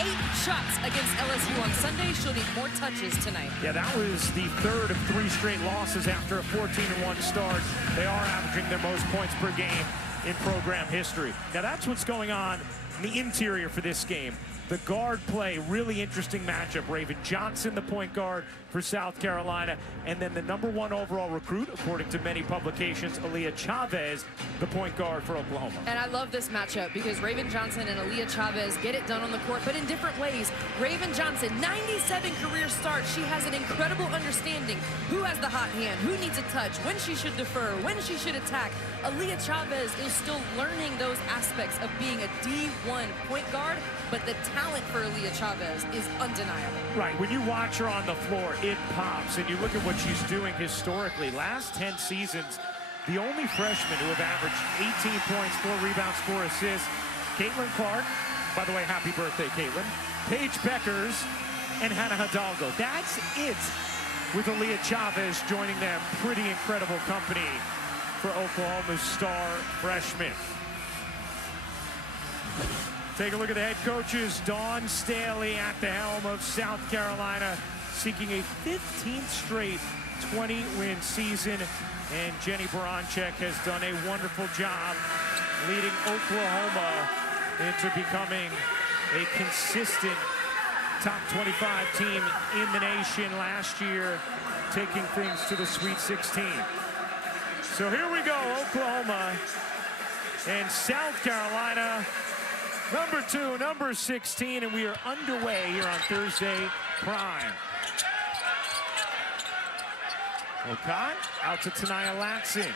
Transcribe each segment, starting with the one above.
8 shots against LSU on Sunday. She'll need more touches tonight. Yeah, that was the third of 3 straight losses after a 14-1 start. They are averaging their most points per game in program history. Now that's what's going on in the interior for this game. The guard play, really interesting matchup. Raven Johnson, the point guard for South Carolina, and then the #1 overall recruit, according to many publications, Aaliyah Chavez, the point guard for Oklahoma. And I love this matchup because Raven Johnson and Aaliyah Chavez get it done on the court, but in different ways. Raven Johnson, 97 career starts. She has an incredible understanding who has the hot hand, who needs a touch, when she should defer, when she should attack. Aaliyah Chavez is still learning those aspects of being a D1 point guard, but the talent for Aaliyah Chavez is undeniable. Right, when you watch her on the floor, it pops, and you look at what she's doing historically. Last 10 seasons, the only freshmen who have averaged 18 points, 4 rebounds, 4 assists, Caitlin Clark, by the way, happy birthday, Caitlin, Paige Beckers, and Hannah Hidalgo. That's it with Aaliyah Chavez joining them. Pretty incredible company for Oklahoma's star freshman. Take a look at the head coaches. Dawn Staley at the helm of South Carolina, seeking a 15th straight 20-win season. And Jenny Baranczyk has done a wonderful job leading Oklahoma into becoming a consistent top 25 team in the nation last year, taking things to the Sweet 16. So here we go, Oklahoma and South Carolina. #2, number 16, and we are underway here on Thursday Prime. Okot out to Tanaya Latson.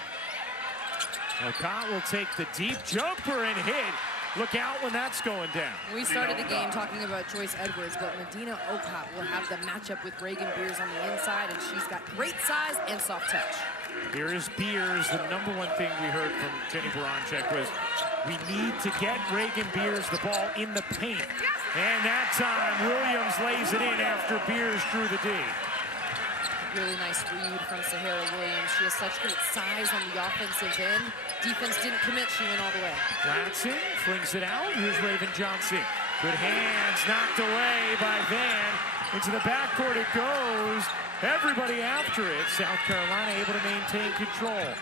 Okot will take the deep jumper and hit. Look out when that's going down. We started the game talking about Joyce Edwards, but Medina Okot will have the matchup with Reagan Beers on the inside, and she's got great size and soft touch. Here is Beers. The #1 thing we heard from Jenny Baranczyk was, we need to get Reagan Beers the ball in the paint. And that time, Williams lays it in after Beers drew the D. Really nice read from Sahara Williams. She has such great size on the offensive end. Defense didn't commit. She went all the way. Latson flings it out. Here's Raven Johnson. Good hands, knocked away by Van. Into the backcourt it goes. Everybody after it. South Carolina able to maintain control.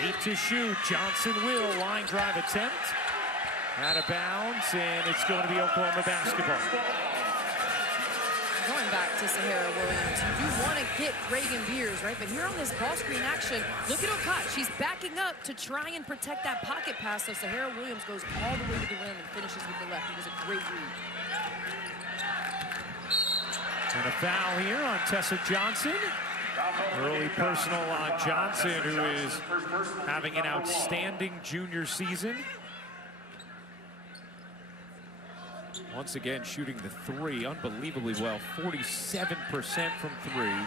8 to shoot. Johnson will line drive attempt. Out of bounds, and it's going to be Oklahoma basketball. Going back to Sahara Williams, you do want to get Reagan Beers, right? But here on this ball screen action, look at Okot. She's backing up to try and protect that pocket pass. So Sahara Williams goes all the way to the rim and finishes with the left. It was a great read. And a foul here on Tessa Johnson. Early personal on Johnson, who is having an outstanding junior season. Once again, shooting the 3 unbelievably well. 47% from 3.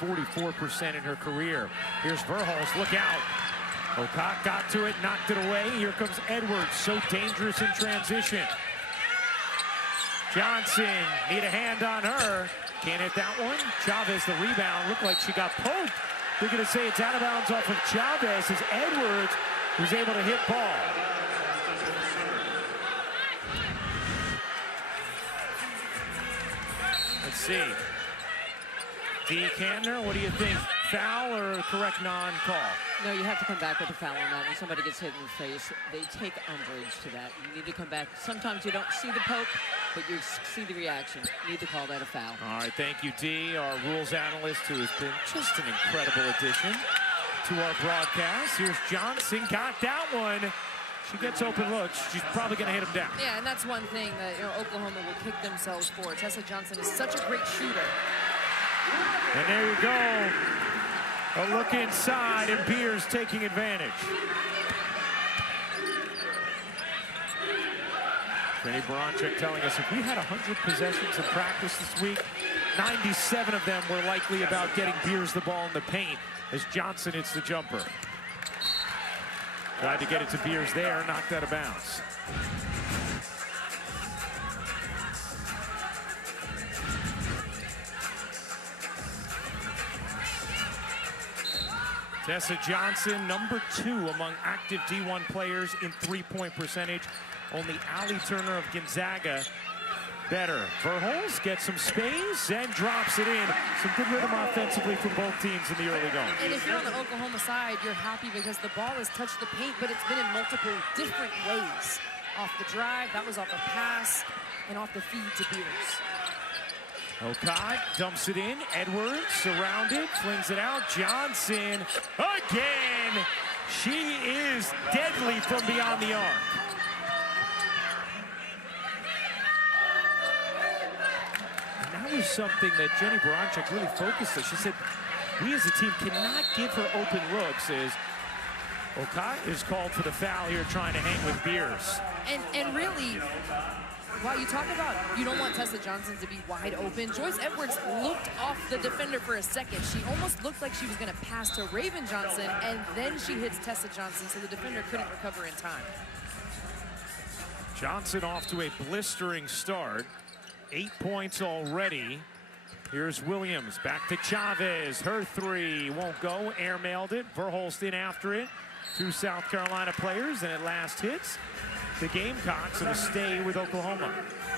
44% in her career. Here's Verhulst, look out. Okot got to it, knocked it away. Here comes Edwards, so dangerous in transition. Johnson, need a hand on her. Can't hit that one. Chavez, the rebound, looked like she got poked. They're gonna say it's out of bounds off of Chavez as Edwards was able to hit ball. Let's see. D. Kantner, what do you think? Foul or correct non-call? No, you have to come back with a foul on that. When somebody gets hit in the face, they take umbrage to that. You need to come back. Sometimes you don't see the poke, but you see the reaction. You need to call that a foul. All right, thank you, Dee, our rules analyst, who has been just an incredible addition to our broadcast. Here's Johnson, got that one. She gets open looks. She's probably going to hit him down. Yeah, and that's one thing that Oklahoma will kick themselves for. Tessa Johnson is such a great shooter. And there you go. A look inside, and Beers taking advantage. Jenny Baranczyk telling us if we had 100 possessions in practice this week, 97 of them were likely about getting Beers the ball in the paint as Johnson hits the jumper. Tried to get it to Beers there, knocked out of bounds. Tessa Johnson, #2 among active D1 players in three-point percentage. Only Allie Turner of Gonzaga better. Verholst gets some space and drops it in. Some good rhythm offensively from both teams in the early going. And if you're on the Oklahoma side, you're happy because the ball has touched the paint, but it's been in multiple different ways. Off the drive, that was off a pass, and off the feed to Beers. Okai dumps it in. Edwards surrounded, flings it out. Johnson again. She is deadly from beyond the arc. And that was something that Jenny Baranczyk really focused on. She said, we as a team cannot give her open looks, as Okai is called for the foul here, trying to hang with Beers. And really, while you talk about you don't want Tessa Johnson to be wide open, Joyce Edwards looked off the defender for a second. She almost looked like she was going to pass to Raven Johnson, and then she hits Tessa Johnson, so the defender couldn't recover in time. Johnson off to a blistering start. 8 points already. Here's Williams, back to Chavez. Her three won't go, airmailed it. Verholst in after it. 2 South Carolina players, and it last hits the Gamecocks, and a stay with Oklahoma.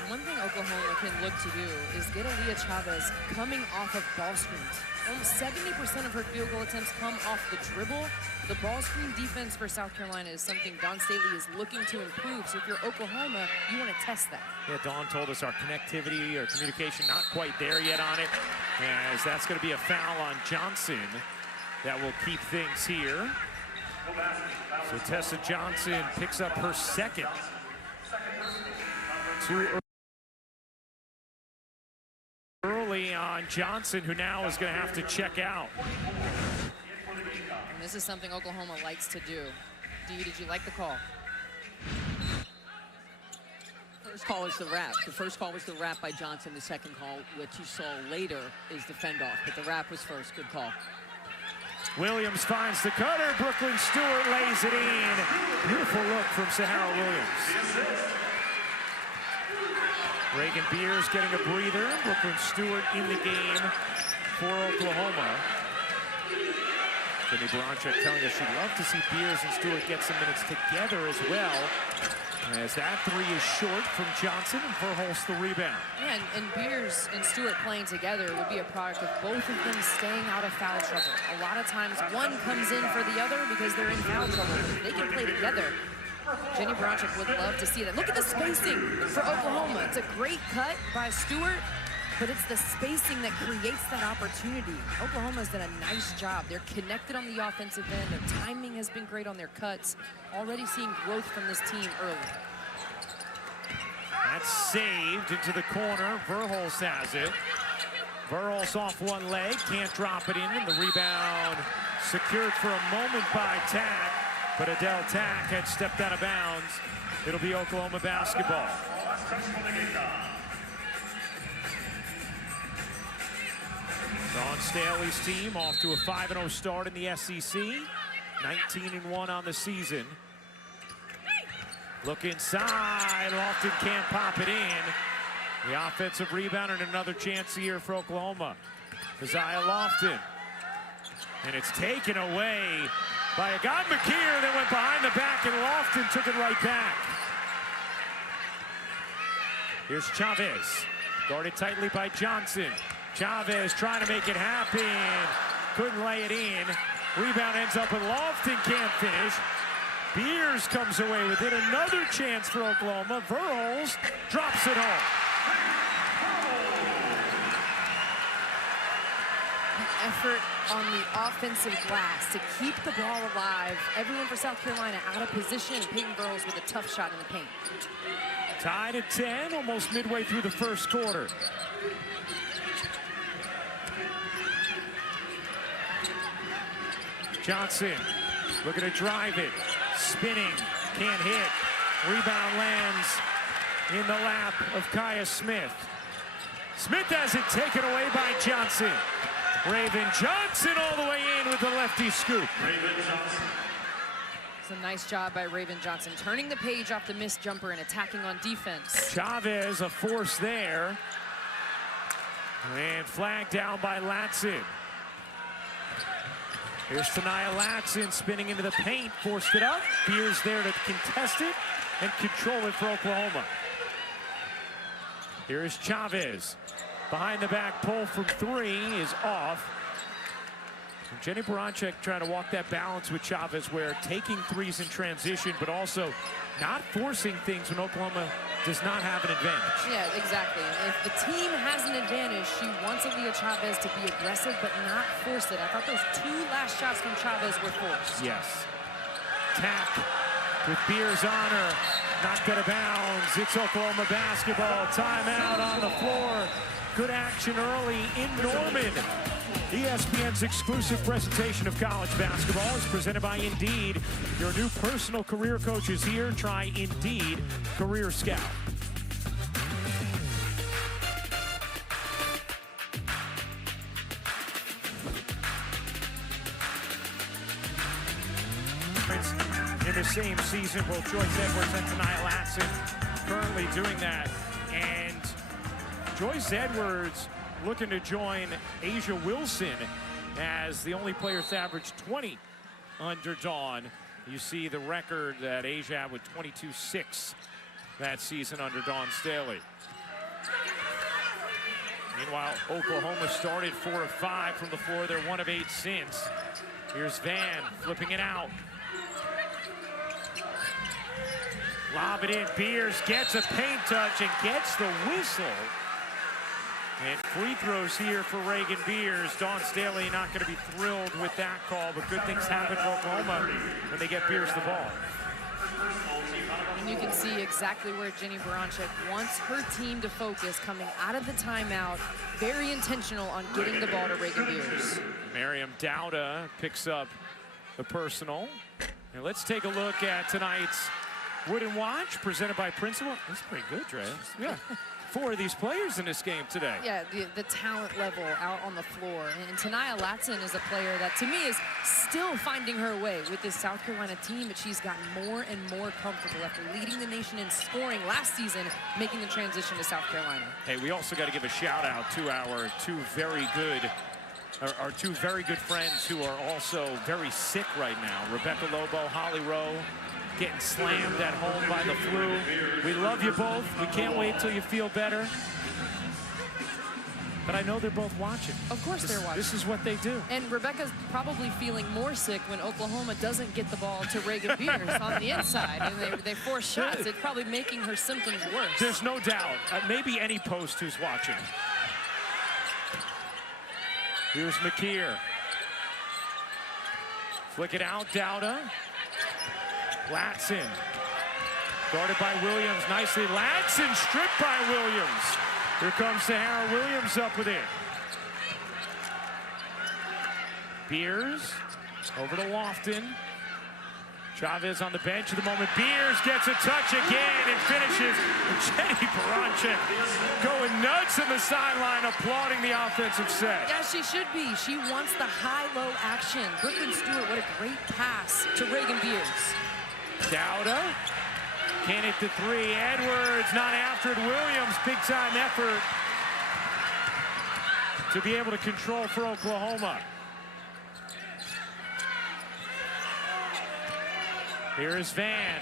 One thing Oklahoma can look to do is get Aaliyah Chavez coming off of ball screens. Almost 70% of her field goal attempts come off the dribble. The ball screen defense for South Carolina is something Dawn Staley is looking to improve. So if you're Oklahoma, you want to test that. Yeah, Dawn told us our connectivity or communication not quite there yet on it, as that's going to be a foul on Johnson that will keep things here. So Tessa Johnson picks up her second. Too early on Johnson, who now is going to have to check out. And this is something Oklahoma likes to do. Dee, did you like the call? First call is the wrap. The first call was the wrap by Johnson. The second call, which you saw later, is the fend off. But the wrap was first. Good call. Williams finds the cutter. Brooklyn Stewart lays it in. Beautiful look from Sahara Williams. Reagan Beers getting a breather. Brooklyn Stewart in the game for Oklahoma. Jenny Baranczyk telling us she'd love to see Beers and Stewart get some minutes together as well. As that three is short from Johnson, and Verholst the rebound. Yeah, and Beers and Stewart playing together would be a product of both of them staying out of foul trouble. A lot of times one comes in for the other because they're in foul trouble. They can play together. Jenny Baranczyk would love to see that. Look at the spacing for Oklahoma. It's a great cut by Stewart, but it's the spacing that creates that opportunity. Oklahoma's done a nice job. They're connected on the offensive end. Their timing has been great on their cuts. Already seeing growth from this team early. That's saved into the corner. Verholst has it. Verholst off one leg, can't drop it in, and the rebound secured for a moment by Tack, but Adele Tack had stepped out of bounds. It'll be Oklahoma basketball. Dawn Staley's team off to a 5-0 start in the SEC. 19-1 on the season. Look inside, Lofton can't pop it in. The offensive rebound and another chance here for Oklahoma. Keziah Lofton. And it's taken away by a guy, McKeer, that went behind the back, and Lofton took it right back. Here's Chavez, guarded tightly by Johnson. Chavez trying to make it happen. Couldn't lay it in. Rebound ends up with Lofton, can't finish. Beers comes away with it. Another chance for Oklahoma. Verholst drops it home. An effort on the offensive glass to keep the ball alive. Everyone for South Carolina out of position. Peyton Verholst with a tough shot in the paint. Tied at 10, almost midway through the first quarter. Johnson looking to drive it. Spinning, can't hit. Rebound lands in the lap of Kaya Smith. Smith has it taken away by Johnson. Raven Johnson all the way in with the lefty scoop. It's a nice job by Raven Johnson, turning the page off the missed jumper and attacking on defense. Chavez, a force there. And flagged down by Latson. Here's Tania Latson spinning into the paint, forced it up. Beers there to contest it and control it for Oklahoma. Here is Chavez. Behind the back pull from three is off. And Jenny Baranczyk trying to walk that balance with Chavez, where taking threes in transition, but also not forcing things when Oklahoma does not have an advantage. Yeah, exactly. If the team has an advantage, she wants Aaliyah Chavez to be aggressive but not force it. I thought those two last shots from Chavez were forced. Yes. Tap with Beers on her. Knocked out of bounds. It's Oklahoma basketball. Timeout on the floor. Good action early in Norman. ESPN's exclusive presentation of college basketball is presented by Indeed. Your new personal career coach is here. Try Indeed Career Scout. In the same season, both Joyce Edwards and Tania Latson currently doing that. And Joyce Edwards looking to join Asia Wilson as the only player to average 20 under Dawn. You see the record that Asia had with 22-6 that season under Dawn Staley. Meanwhile, Oklahoma started 4 of 5 from the floor. They're 1 of 8 since. Here's Van flipping it out. Lob it in. Beers gets a paint touch and gets the whistle. And free throws here for Reagan Beers. Dawn Staley not going to be thrilled with that call, but good things happen for Oklahoma when they get Beers the ball. And you can see exactly where Jenny Baranczyk wants her team to focus coming out of the timeout. Very intentional on getting the ball to Reagan Beers. Miriam Dowda picks up the personal. And let's take a look at tonight's Wooden Watch presented by Principal. That's pretty good, Dre. Yeah. 4 of these players in this game today. Yeah, the talent level out on the floor. And Tania Latson is a player that, to me, is still finding her way with this South Carolina team, but she's gotten more and more comfortable after leading the nation in scoring last season, making the transition to South Carolina. Hey, we also got to give a shout out to our two very good friends who are also very sick right now. Rebecca Lobo, Holly Rowe, getting slammed at home by the flu. We love you both. We can't wait till you feel better. But I know they're both watching. Of course they're watching. This is what they do. And Rebecca's probably feeling more sick when Oklahoma doesn't get the ball to Reagan Beers on the inside. And they force shots. It's probably making her symptoms worse. There's no doubt. Maybe any post who's watching. Here's McKeer. Flick it out, Dowda. Latson, guarded by Williams, nicely. Latson stripped by Williams. Here comes Sahara Williams up with it. Beers over to Lofton. Chavez on the bench at the moment. Beers gets a touch again and finishes. Jenny Baranczyk going nuts in the sideline, applauding the offensive set. Yeah, she should be. She wants the high-low action. Brooklyn Stewart, what a great pass to Reagan Beers. Dowda can't hit the 3. Edwards not after it. Williams, big time effort to be able to control for Oklahoma. Here is Van.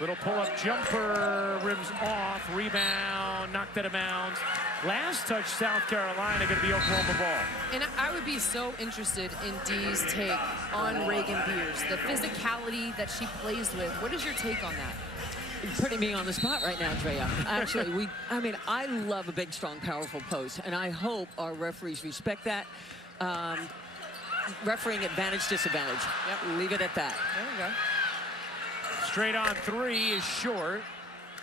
Little pull-up jumper, rims off, rebound, knocked out of bounds. Last touch, South Carolina, going to be Oklahoma ball. And I would be so interested in Dee's take on Reagan Beers, the physicality that she plays with. What is your take on that? You're putting me on the spot right now, Drea. Actually, I love a big, strong, powerful post, and I hope our referees respect that. Refereeing advantage, disadvantage. Yep. Leave it at that. There we go. Straight on 3 is short.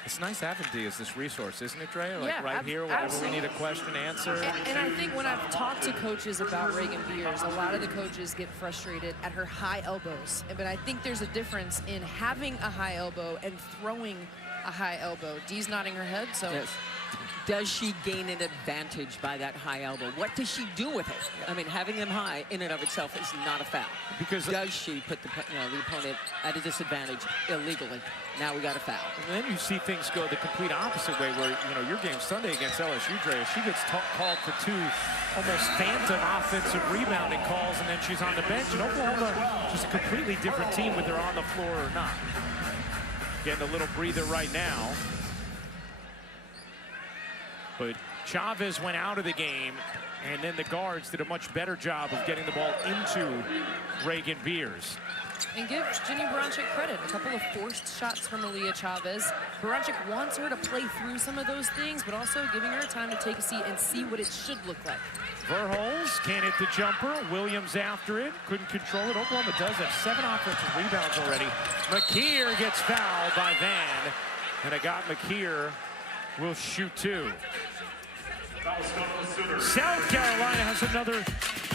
It's nice having Dee as this resource, isn't it, Dre? Like right here, whenever absolutely. we need a question answered. And I think when I've talked to coaches about Reagan Beers, a lot of the coaches get frustrated at her high elbows. But I think there's a difference in having a high elbow and throwing a high elbow. Dee's nodding her head, so. Yes. Does she gain an advantage by that high elbow? What does she do with it? I mean, having them high in and of itself is not a foul. Because does she put the opponent at a disadvantage illegally? Now we got a foul. And then you see things go the complete opposite way, where your game Sunday against LSU, Dre, she gets called for 2 almost phantom offensive rebounding calls, and then she's on the bench. And Oklahoma just a completely different team whether they're on the floor or not. Getting a little breather right now. But Chavez went out of the game, and then the guards did a much better job of getting the ball into Reagan Beers. And give Jenny Baranczyk credit. A couple of forced shots from Aaliyah Chavez. Baranczyk wants her to play through some of those things, but also giving her time to take a seat and see what it should look like. Verholz can't hit the jumper. Williams after it. Couldn't control it. Oklahoma does have 7 offensive rebounds already. McKeer gets fouled by Van. And Agat McKeer will shoot 2. South Carolina has another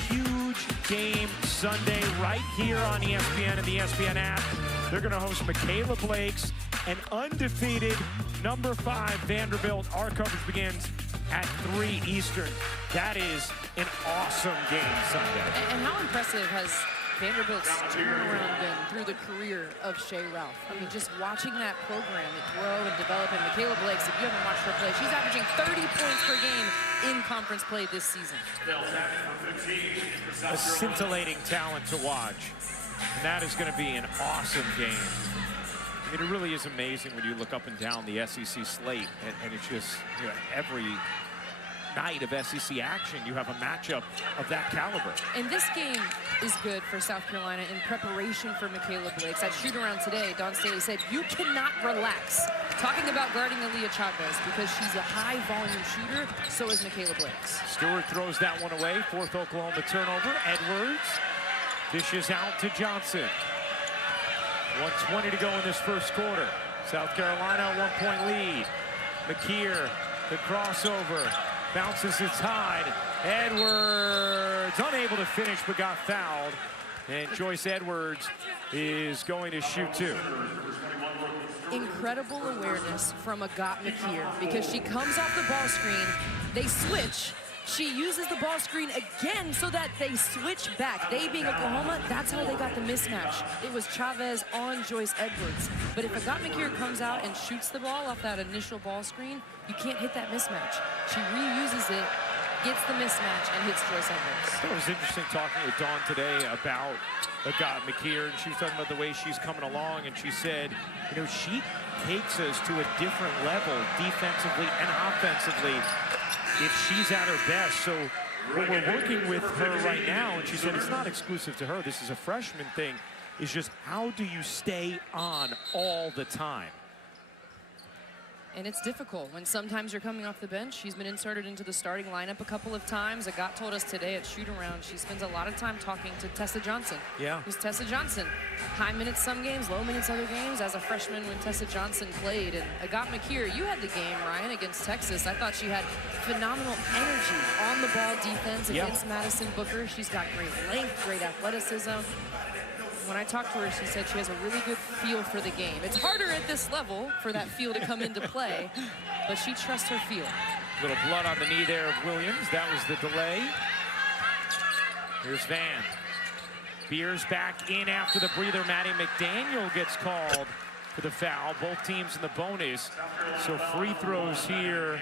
huge game Sunday right here on ESPN and the ESPN app. They're going to host Michaela Blake's an undefeated number 5 Vanderbilt. Our coverage begins at 3 Eastern. That is an awesome game Sunday. And how impressive has Vanderbilt's turnaround been through the career of Shea Ralph? I mean, just watching that program grow and develop. And Michaela Blake's, if you haven't watched her play, she's averaging 30 points per game in conference play this season. A scintillating talent to watch. And that is going to be an awesome game. I mean, it really is amazing when you look up and down the SEC slate, and it's just, you know, every night of SEC action, you have a matchup of that caliber. And this game is good for South Carolina in preparation for Michaela Blake's. At shoot-around today, Dawn Staley said, you cannot relax. Talking about guarding Aaliyah Chavez because she's a high-volume shooter, so is Michaela Blake's. Stewart throws that one away. 4th Oklahoma turnover. Edwards dishes out to Johnson. 1:20 to go in this first quarter. South Carolina, 1-point lead. McKeer, the crossover. Bounces its high. Edwards unable to finish but got fouled. And Joyce Edwards is going to shoot 2. Incredible awareness from Agat McKeer because she comes off the ball screen. They switch. She uses the ball screen again so that they switch back. They being Oklahoma, that's how they got the mismatch. It was Chavez on Joyce Edwards. But if Agat McKeer comes out and shoots the ball off that initial ball screen, you can't hit that mismatch. She reuses it, gets the mismatch, and hits Joyce Edwards. It was interesting talking with Dawn today about Agat McKeer, and she was talking about the way she's coming along, and she said, you know, she takes us to a different level defensively and offensively if she's at her best. So we're working with her right now, and she said it's not exclusive to her. This is a freshman thing. It's just how do you stay on all the time? And it's difficult when sometimes you're coming off the bench. She's been inserted into the starting lineup a couple of times. Agat told us today at shoot-around she spends a lot of time talking to Tessa Johnson. Yeah. Who's Tessa Johnson? High minutes some games, low minutes other games. As a freshman when Tessa Johnson played. And Agat McKeer, you had the game, Ryan, against Texas. I thought she had phenomenal energy on the ball defense against Madison Booker. She's got great length, great athleticism. When I talked to her, she said she has a really good feel for the game. It's harder at this level for that feel to come into play, but she trusts her feel. Little blood on the knee there of Williams. That was the delay. Here's Van. Beers back in after the breather. Maddie McDaniel gets called for the foul. Both teams in the bonus. So free throws here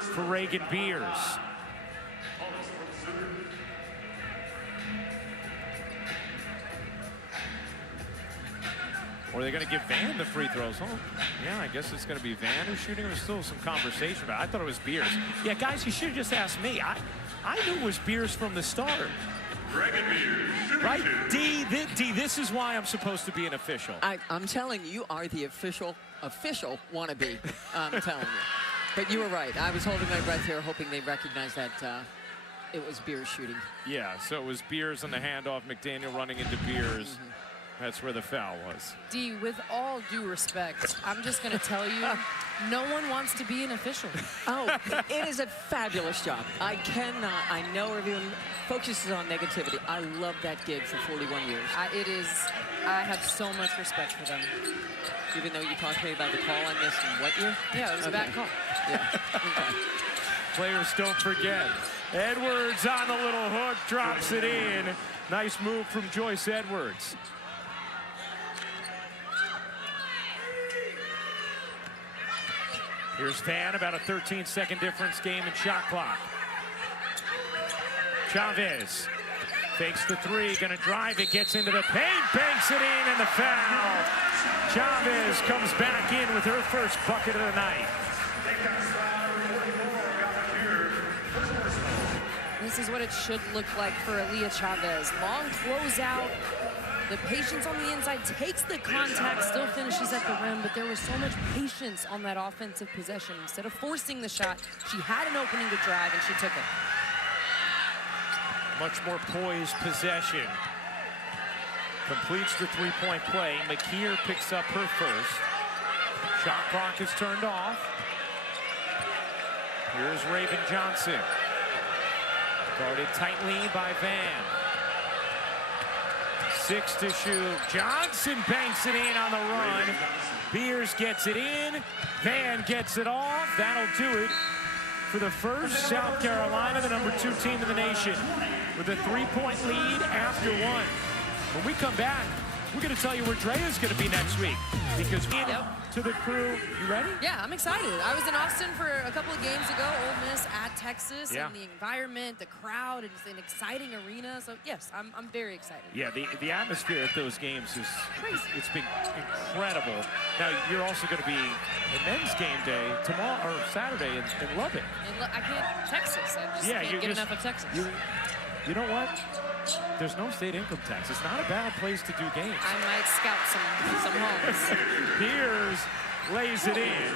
for Reagan Beers. Or are they going to give Van the free throws? Oh, yeah, I guess it's going to be Van who's shooting. There's still some conversation about it. I thought it was Beers. Yeah, guys, you should have just asked me. I knew it was Beers from the start. Right? D, this is why I'm supposed to be an official. I'm telling you, you are the official wannabe. I'm telling you. But you were right. I was holding my breath here, hoping they recognized that it was Beers shooting. Yeah, so it was Beers on the handoff. McDaniel running into Beers. That's where the foul was. D, with all due respect, I'm just going to tell you, no one wants to be an official. Oh, it is a fabulous job. I know everyone focuses on negativity. I love that gig for 41 years. I have so much respect for them. Even though you talked to me about the call I missed in what year? Yeah, it was a bad call. Yeah, okay. Players don't forget. Edwards on the little hook, drops it in. Nice move from Joyce Edwards. Here's Van, about a 13-second difference game in shot clock. Chavez fakes the three, gonna drive it, gets into the paint, banks it in, and the foul. Chavez comes back in with her first bucket of the night. this is what it should look like for Aaliyah Chavez. Long closeout. The patience on the inside, takes the contact, still finishes at the rim, but there was so much patience on that offensive possession. Instead of forcing the shot, she had an opening to drive, and she took it. Much more poised possession. Completes the three-point play. McKeer picks up her first. Shot clock is turned off. Here's Raven Johnson. Guarded tightly by Van. 6 to shoot. Johnson banks it in on the run. Beers gets it in. Van gets it off. That'll do it for the first South Carolina, the #2 team in the nation, with a 3-point lead after 1. When we come back, we're going to tell you where Drea's going to be next week, because to the crew. You ready? Yeah, I'm excited. I was in Austin for a couple of games ago, Ole Miss at Texas, and the environment, the crowd, it's an exciting arena. So yes, I'm very excited. Yeah, the atmosphere at those games is crazy. It's been incredible. Now you're also going to be at men's game day tomorrow or Saturday in Lubbock. I can't Texas. I just can't get enough of Texas. You know what? There's no state income tax. It's not a bad place to do games. I might scout some homes. Beers lays it in.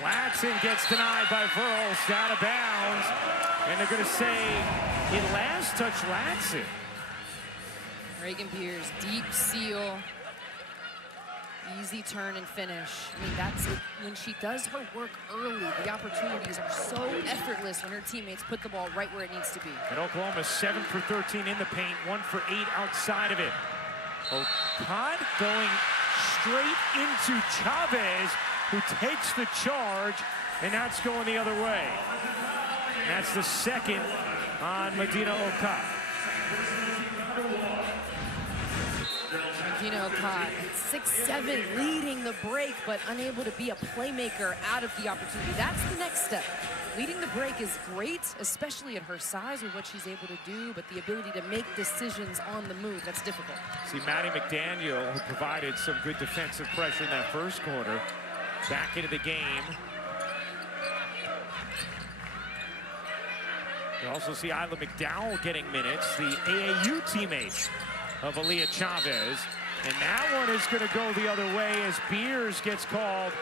Latson gets denied by Verhulst, out of bounds. And they're going to say it last touched Latson. Reagan Beers, deep seal. Easy turn and finish. I mean, that's it. When she does her work early, the opportunities are so effortless when her teammates put the ball right where it needs to be. And Oklahoma 7 for 13 in the paint, 1 for 8 outside of it. Okad going straight into Chavez, who takes the charge, and that's going the other way. And that's the second on Medina Okad. Medina Okad, 6'7", leading the break, but unable to be a playmaker out of the opportunity. That's the next step. Leading the break is great, especially at her size with what she's able to do, but the ability to make decisions on the move, that's difficult. See, Maddie McDaniel, who provided some good defensive pressure in that first quarter, back into the game. You also see Isla McDowell getting minutes, the AAU teammate of Aaliyah Chavez. And that one is going to go the other way as Beers gets called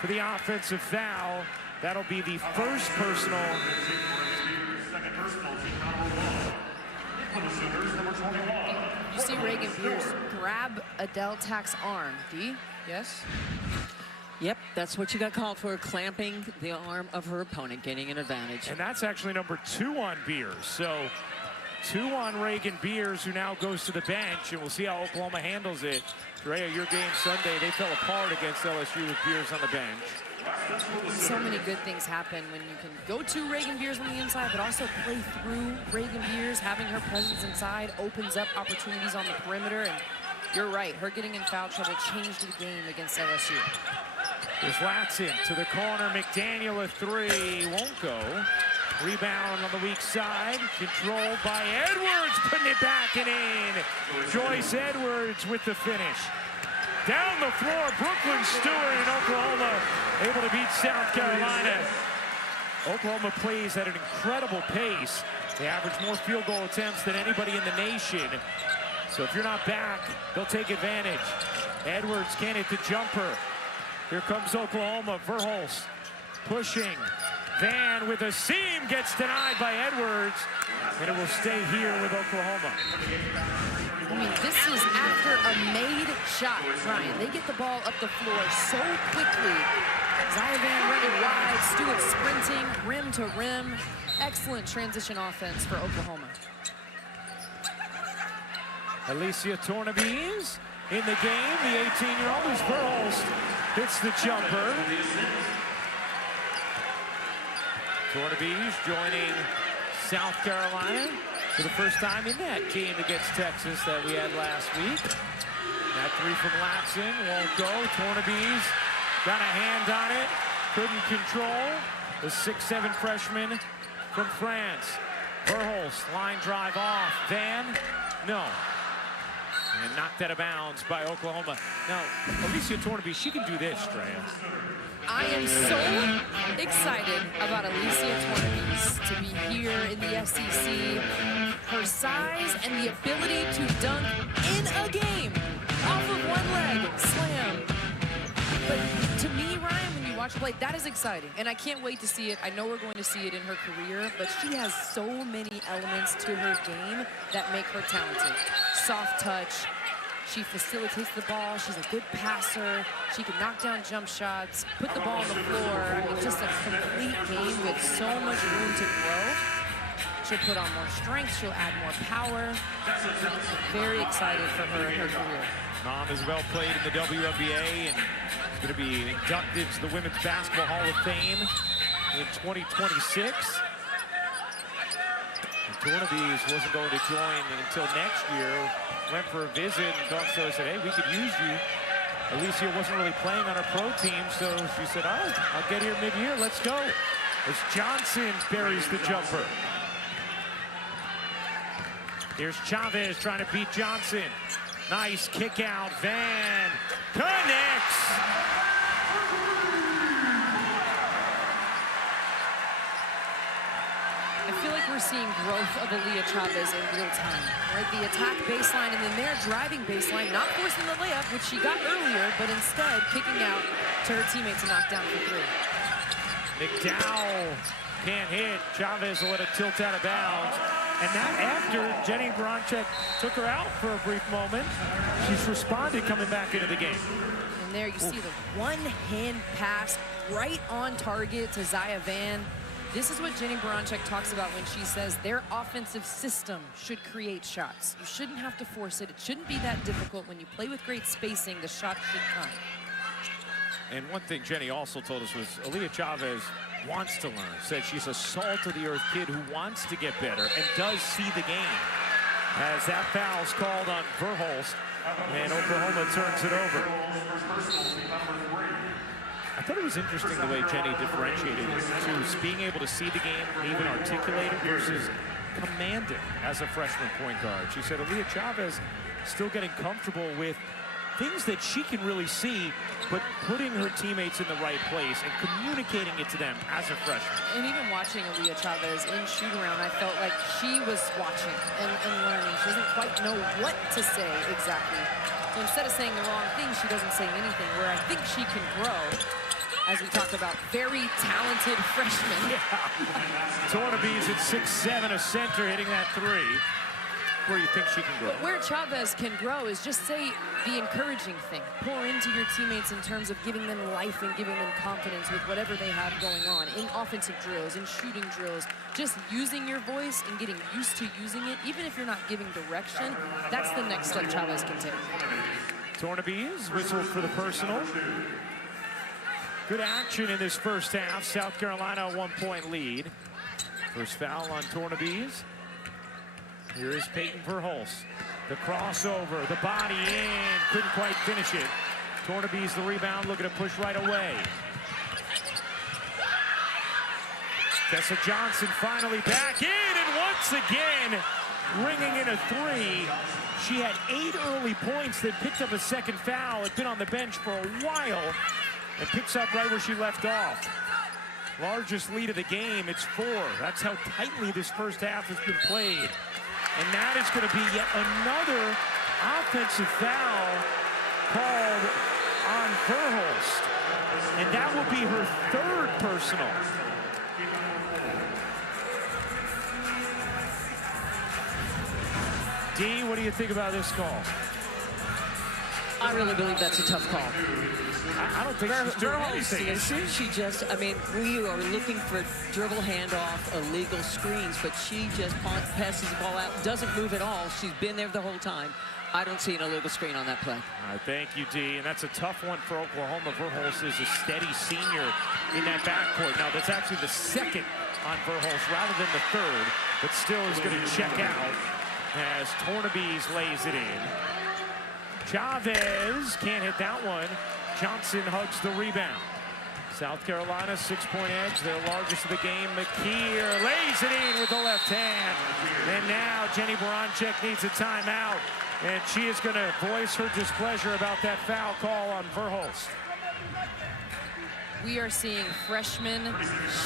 for the offensive foul. That'll be the first personal. You see Reagan Beers grab Adele Tack's arm. D, yes? Yep, that's what you got called for, clamping the arm of her opponent, gaining an advantage. And that's actually number 2 on Beers. So 2 on Reagan Beers, who now goes to the bench, and we'll see how Oklahoma handles it. Drea, your game Sunday, they fell apart against LSU with Beers on the bench. So many good things happen when you can go to Reagan Beers on the inside, but also play through Reagan Beers. Having her presence inside opens up opportunities on the perimeter, and you're right, her getting in foul trouble changed the game against LSU. There's Latson to the corner. McDaniel a 3, won't go. Rebound on the weak side, controlled by Edwards, putting it back and in. Joyce Edwards with the finish. Down the floor, Brooklyn Stewart in Oklahoma able to beat South Carolina. Oklahoma plays at an incredible pace. They average more field goal attempts than anybody in the nation. So if you're not back, they'll take advantage. Edwards can't hit the jumper. Here comes Oklahoma. Verhulst pushing. Van with a seam gets denied by Edwards, and it will stay here with Oklahoma. I mean, this is after a made shot, Ryan. They get the ball up the floor so quickly. Zaya Van running wide, Stewart sprinting, rim to rim. Excellent transition offense for Oklahoma. Alicia Tornabez in the game. The 18-year-old is Verhulst. Hits the jumper. Tornabez joining South Carolina for the first time in that game against Texas that we had last week. That 3 from Latson won't go. Tornabez got a hand on it, couldn't control. The 6'7" freshman from France. Verhulst, line drive off. Van, no. And knocked out of bounds by Oklahoma. Now, Alicia Tornaby, she can do this, Drea. I am so excited about Alicia Tornaby to be here in the SEC. Her size and the ability to dunk in a game off of one leg, slam. But to me, Ryan, when you watch her play, that is exciting. And I can't wait to see it. I know we're going to see it in her career, but she has so many elements to her game that make her talented. Soft touch. She facilitates the ball. She's a good passer. She can knock down jump shots, put the ball on the floor. I mean, just a complete game with so much room to grow. She'll put on more strength. She'll add more power. Very excited for her in her career. Mom Isabel played in the WBA and is going to be inducted to the Women's Basketball Hall of Fame in 2026. Tornaby wasn't going to join until next year. Went for a visit, and Don Siller said, hey, we could use you. Alicia wasn't really playing on her pro team, so she said, oh, I'll get here mid-year, let's go. As Johnson buries the jumper. Here's Chavez trying to beat Johnson. Nice kick out, Van connects. I feel like we're seeing growth of Aaliyah Chavez in real time, right? The attack baseline and then their driving baseline, not forcing the layup, which she got earlier, but instead kicking out to her teammate to knock down for three. McDowell can't hit. Chavez will let it tilt out of bounds. And that after Jenny Baranczyk took her out for a brief moment. She's responded coming back into the game. And there you see the one-hand pass right on target to Zaya Van. This is what Jenny Baranczyk talks about when she says their offensive system should create shots. You shouldn't have to force it. It shouldn't be that difficult. When you play with great spacing, the shot should come. And one thing Jenny also told us was Aaliyah Chavez wants to learn. Said she's a salt-of-the-earth kid who wants to get better and does see the game. As that foul's called on Verhulst, and Oklahoma turns it over. I thought it was interesting the way Jenny differentiated to being able to see the game and even articulate it versus command it as a freshman point guard. She said Aaliyah Chavez still getting comfortable with things that she can really see, but putting her teammates in the right place and communicating it to them as a freshman. And even watching Aaliyah Chavez in shoot-around, I felt like she was watching and learning. She doesn't quite know what to say exactly. So instead of saying the wrong thing, she doesn't say anything, where I think she can grow. As we talked about, very talented freshman. Yeah. Tornaby's at 6'7", a center, hitting that three. Where you think she can grow? But where Chavez can grow is just say the encouraging thing. Pour into your teammates in terms of giving them life and giving them confidence with whatever they have going on in offensive drills, in shooting drills. Just using your voice and getting used to using it, even if you're not giving direction, that's the next step Chavez can take. Tornaby's whistled for the personal. Good action in this first half. South Carolina a 1-point lead. First foul on Tornaby's. Here is Peyton Verhulst. The crossover, the body in, couldn't quite finish it. Tornaby's the rebound, looking to push right away. Tessa Johnson finally back in, and once again, ringing in a three. She had 8 early points, then picked up a second foul. Had been on the bench for a while, and picks up right where she left off. Largest lead of the game, it's 4. That's how tightly this first half has been played. And that is going to be yet another offensive foul called on Verhulst. And that will be her 3rd personal. Dee, what do you think about this call? I really believe that's a tough call. I don't think she's doing anything, is she? She just, I mean, we are looking for dribble handoff, illegal screens, but she just passes the ball out, doesn't move at all. She's been there the whole time. I don't see an illegal screen on that play. All right, thank you, Dee. And that's a tough one for Oklahoma. Verhulst is a steady senior in that backcourt. Now, that's actually the 2nd on Verhulst rather than the 3rd, but still is going to check out as Tornaby's lays it in. Chavez can't hit that one. Johnson hugs the rebound. South Carolina, 6-point edge, their largest of the game. McKeer lays it in with the left hand. And now Jenny Baranczyk needs a timeout. And she is going to voice her displeasure about that foul call on Verhulst. We are seeing freshman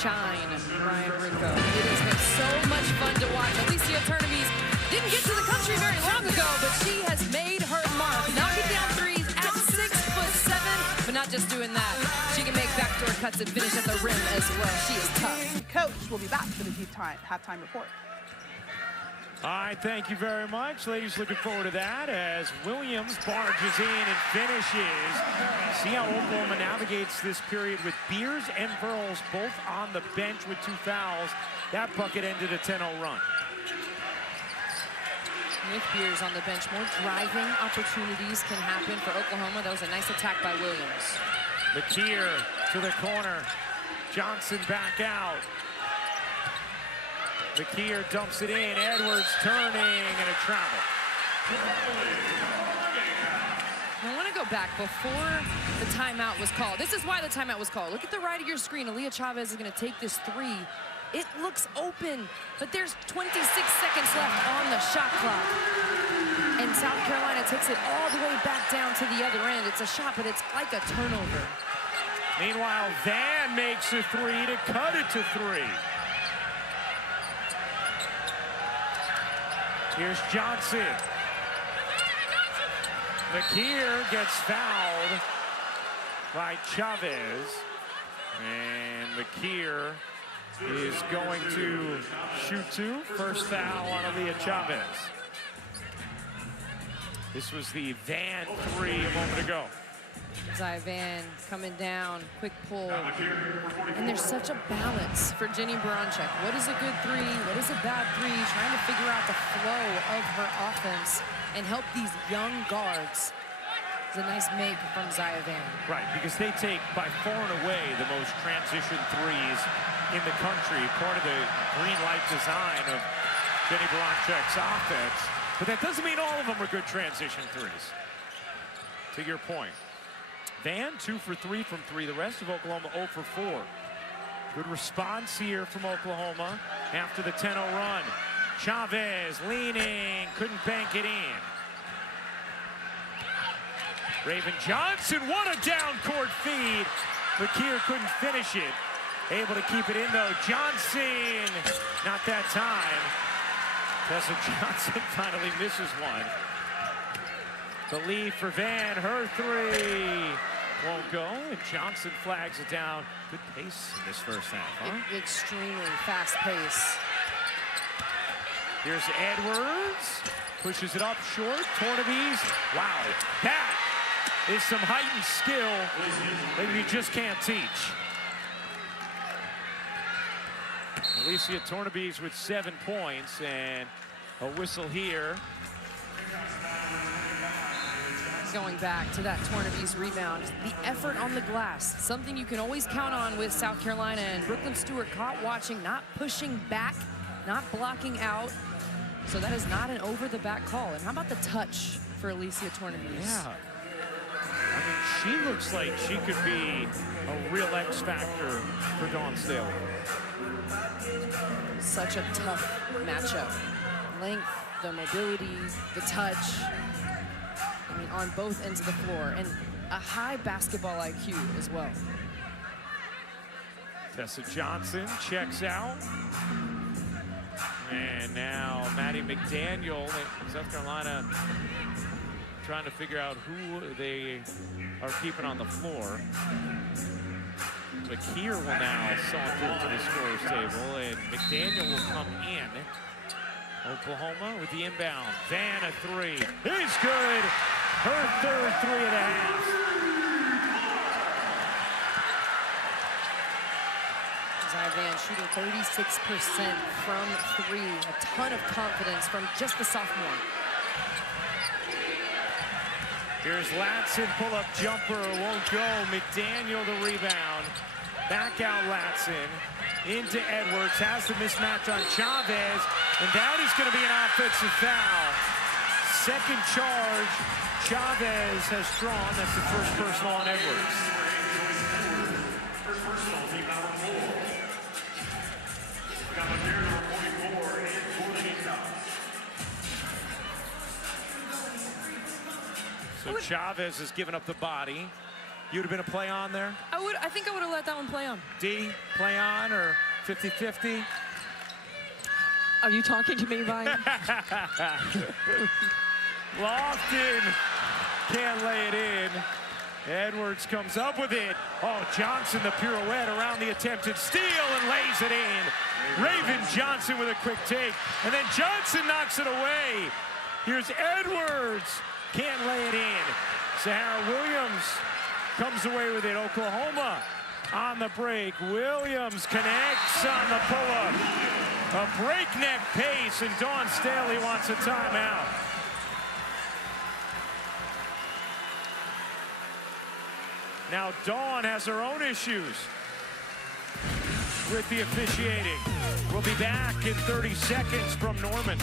shine, Ryan Rinko. It has been so much fun to watch. Alicia Turnaby's didn't get to the country very long ago, but she has made her mark. Knocking down threes at 6'7", but not just doing that. She can make backdoor cuts and finish at the rim as well. She is tough. Coach will be back for the halftime report. All right, thank you very much. Ladies, looking forward to that as Williams barges in and finishes. See how Oklahoma navigates this period with Beers and Verhulst both on the bench with 2 fouls. That bucket ended a 10-0 run. With Beers on the bench, more driving opportunities can happen for Oklahoma. That was a nice attack by Williams. McKeer to the corner. Johnson back out. McKeer dumps it in. Edwards turning and a travel. I want to go back before the timeout was called. This is why the timeout was called. Look at the right of your screen. Aaliyah Chavez is going to take this 3. It looks open, but there's 26 seconds left on the shot clock. And South Carolina takes it all the way back down to the other end. It's a shot, but it's like a turnover. Meanwhile, Van makes a 3 to cut it to 3. Here's Johnson. McKeer gets fouled by Chavez. And McKeer is going to shoot 2. First foul on Aaliyah Chavez. This was the Van 3 a moment ago. Zai Van coming down, quick pull. And there's such a balance for Jenny Baranczyk. What is a good 3? What is a bad 3? Trying to figure out the flow of her offense and help these young guards. It's a nice make from Zai Van. Right, because they take by far and away the most transition 3s in the country. Part of the green light design of Jenny Baranczyk's offense. But that doesn't mean all of them are good transition 3s. To your point. Van 2 for 3 from 3. The rest of Oklahoma 0 for 4. Good response here from Oklahoma after the 10-0 run. Chavez leaning, couldn't bank it in. Raven Johnson, what a down court feed. McKeer couldn't finish it. Able to keep it in though. Johnson, not that time. Tessa Johnson finally misses one. The lead for Van, her 3 won't go, and Johnson flags it down. Good pace in this first half, huh? Extremely fast pace. Here's Edwards, pushes it up short. Tornaby's, wow, that is some heightened skill that you just can't teach. Alicia Tornaby's with 7 points, and a whistle here. Going back to that Tornaby's rebound, the effort on the glass, something you can always count on with South Carolina. And Brooklyn Stewart caught watching, not pushing back, not blocking out. So that is not an over-the-back call. And how about the touch for Alicia Tornaby's? Yeah. I mean, she looks like she could be a real X factor for Dawn Staley. Such a tough matchup. Length, the mobility, the touch. I mean, on both ends of the floor, and a high basketball IQ as well. Tessa Johnson checks out. And now Maddie McDaniel, South Carolina, trying to figure out who they are keeping on the floor. McKeer will now saunter to the scorer's table, and McDaniel will come in. Oklahoma with the inbound. Van a 3. He's good. Her third 3 and a half. Zai Van shooting 36% from 3. A ton of confidence from just the sophomore. Here's Latson, pull-up jumper, won't go. McDaniel the rebound. Back out Latson. Into Edwards, has the mismatch on Chavez, and that is going to be an offensive foul. Second charge, Chavez has drawn. That's the first personal on Edwards. First personal, team number 4. Got a pair number 44 and 14 shots. So Chavez has given up the body. You'd have been a play on there? I think I would have let that one play on. D, play on or 50-50? Are you talking to me, Ryan? Lofton can't lay it in. Edwards comes up with it. Oh, Johnson, the pirouette around the attempted steal and lays it in. Raven Johnson with a quick take. And then Johnson knocks it away. Here's Edwards. Can't lay it in. Sahara Williams comes away with it. Oklahoma on the break. Williams connects on the pull-up. A breakneck pace, and Dawn Staley wants a timeout. Now Dawn has her own issues with the officiating. We'll be back in 30 seconds from Norman.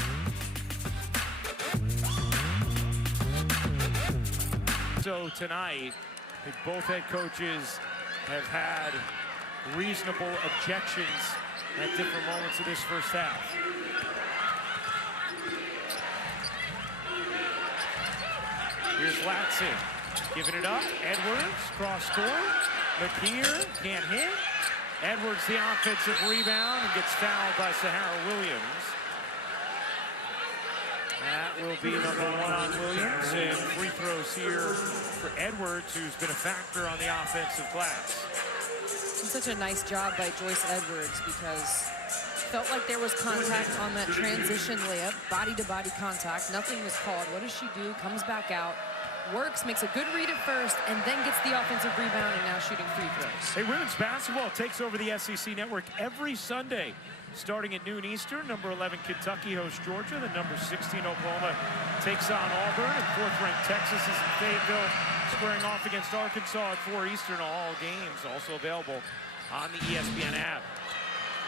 So tonight, both head coaches have had reasonable objections at different moments of this first half. Here's Latson, giving it up. Edwards, cross court. McKeer can't hit. Edwards, the offensive rebound, and gets fouled by Sahara Williams. That will be #1 on Williams, and free throws here for Edwards, who's been a factor on the offensive glass. Such a nice job by Joyce Edwards, because felt like there was contact on that transition layup, body-to-body contact. Nothing was called. What does she do? Comes back out, works, makes a good read at first, and then gets the offensive rebound, and now shooting free throws. Hey, women's basketball takes over the SEC network every Sunday, starting at noon Eastern. Number 11 Kentucky hosts Georgia. The number 16 Oklahoma takes on Auburn, and 4th-ranked Texas is in Fayetteville, squaring off against Arkansas at 4 Eastern. All games also available on the ESPN app.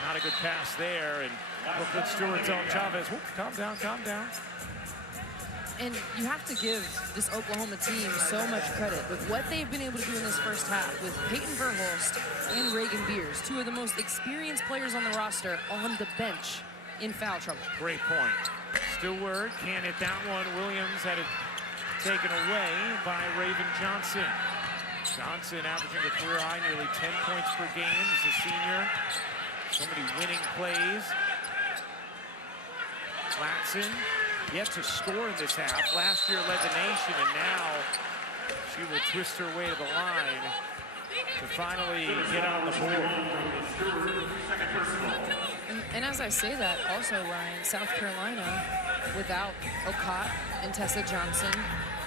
Not a good pass there, and Brooklyn Stewart telling Chavez, calm down, calm down. And you have to give this Oklahoma team so much credit with what they've been able to do in this first half with Peyton Verhulst and Reagan Beers, two of the most experienced players on the roster, on the bench in foul trouble. Great point. Stewart can't hit that one. Williams had it taken away by Raven Johnson. Johnson averaging a career high, nearly 10 points per game as a senior. So many winning plays. Latson yet to score in this half. Last year led the nation, and now she will twist her way to the line to finally get on the board. And as I say that, also, Ryan, South Carolina, without Okot and Tessa Johnson,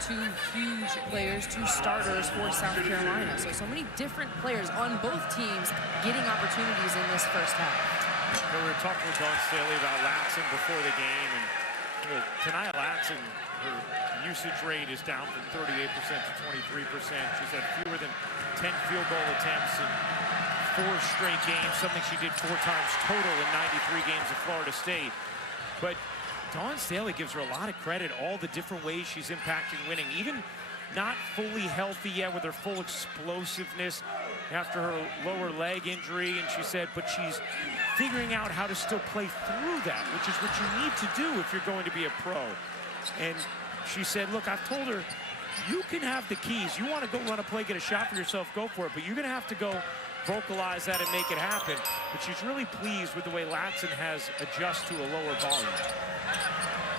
two huge players, two starters for South Carolina. So many different players on both teams getting opportunities in this first half. We were talking with Dawn Staley about Latson before the game, and tonight Latson, her usage rate is down from 38% to 23%. She's had fewer than 10 field goal attempts in 4 straight games, something she did 4 times total in 93 games at Florida State. But Dawn Staley gives her a lot of credit, all the different ways she's impacting winning, even not fully healthy yet with her full explosiveness after her lower leg injury. And she said, but she's figuring out how to still play through that, which is what you need to do if you're going to be a pro. And she said, look, I've told her, you can have the keys. You want to go run a play, get a shot for yourself, go for it. But you're going to have to go vocalize that and make it happen. But she's really pleased with the way Latson has adjusted to a lower volume.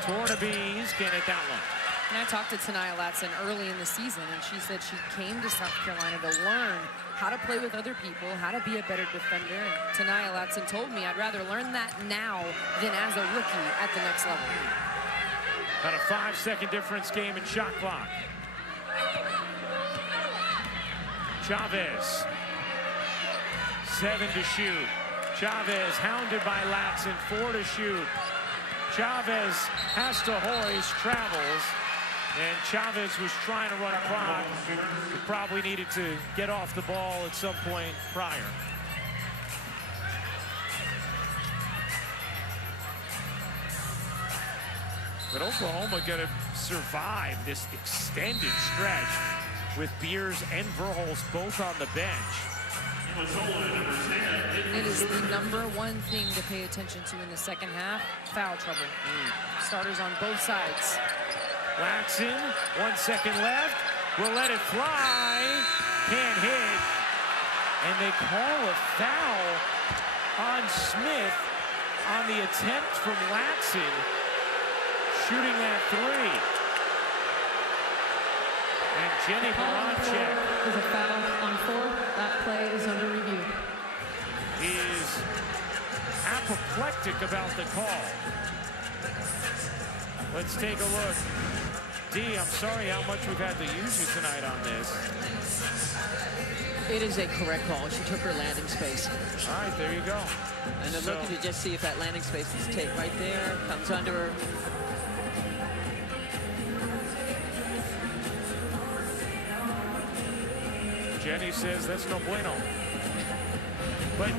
Tornabees can't hit that one. And I talked to Tanaya Latson early in the season, and she said she came to South Carolina to learn how to play with other people, how to be a better defender. And Tanaya Latson told me I'd rather learn that now than as a rookie at the next level. About a 5-second difference game in shot clock. Chavez, 7 to shoot. Chavez hounded by Latson, 4 to shoot. Chavez has to hoist, travels, and Chavez was trying to run a clock. He probably needed to get off the ball at some point prior. But Oklahoma gonna survive this extended stretch with Beers and Verhulst both on the bench. It is the #1 thing to pay attention to in the second half, foul trouble. Starters on both sides. Latson, 1 second left. Will let it fly. Can't hit. And they call a foul on Smith on the attempt from Latson, shooting that three. And Jenny Baranczyk is a foul on 4. That play is under review. Is apoplectic about the call. Let's take a look. Dee, I'm sorry how much we've had to use you tonight on this. It is a correct call. She took her landing space. All right, there you go. And they're looking to just see if that landing space is take right there, comes under her. Jenny says that's no bueno. But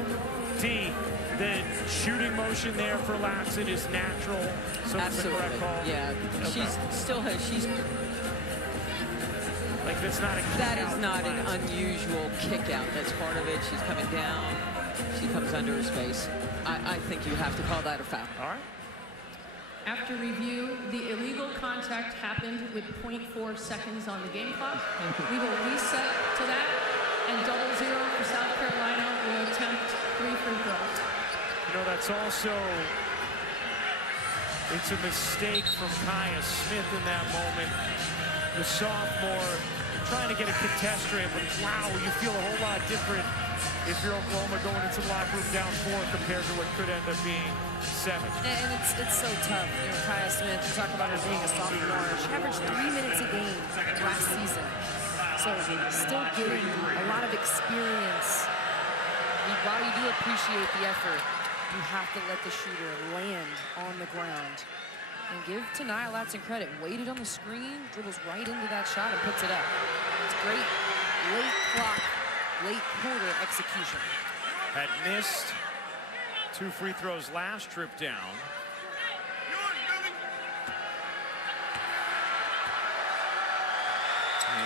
Dee, the shooting motion there for Latson is natural, so it's the correct call. Yeah, okay. She's still has, like that's not a kick that out is not an class. unusual kick out. That's part of it. She's coming down. She comes under her space. I think you have to call that a foul. All right. After review, the illegal contact happened with 0.4 seconds on the game clock. We will reset to that, and 0-0 for South Carolina will attempt 3 free throws. You know, that's also, it's a mistake from Kaya Smith in that moment. The sophomore trying to get a contest rate, but wow, you feel a whole lot different if you're Oklahoma going into the locker room down 4 compared to what could end up being 7. And it's so tough. You know, Kaya Smith, you talk about her being a sophomore. She averaged 3 minutes a game last season. So still getting a lot of experience. While you do appreciate the effort, you have to let the shooter land on the ground. And give Tania Latson credit. Waited on the screen, dribbles right into that shot and puts it up. It's great late clock, late quarter execution. Had missed 2 free throws last trip down.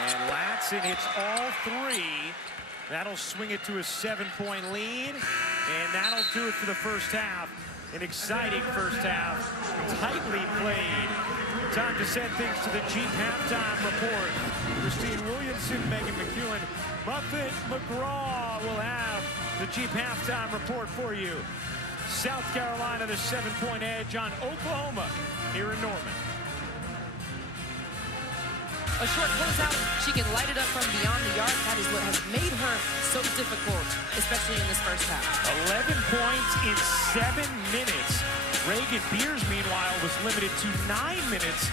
And Latson hits all 3. That'll swing it to a 7-point lead. And that'll do it for the first half. An exciting first half, tightly played. Time to send things to the Jeep halftime report. Christine Williamson, Megan McEwen, Muffet McGraw will have the Jeep halftime report for you. South Carolina, the 7-point edge on Oklahoma here in Norman. A short closeout, she can light it up from beyond the arc. That is what has made her so difficult, especially in this first half. 11 points in 7 minutes. Reagan Beers, meanwhile, was limited to 9 minutes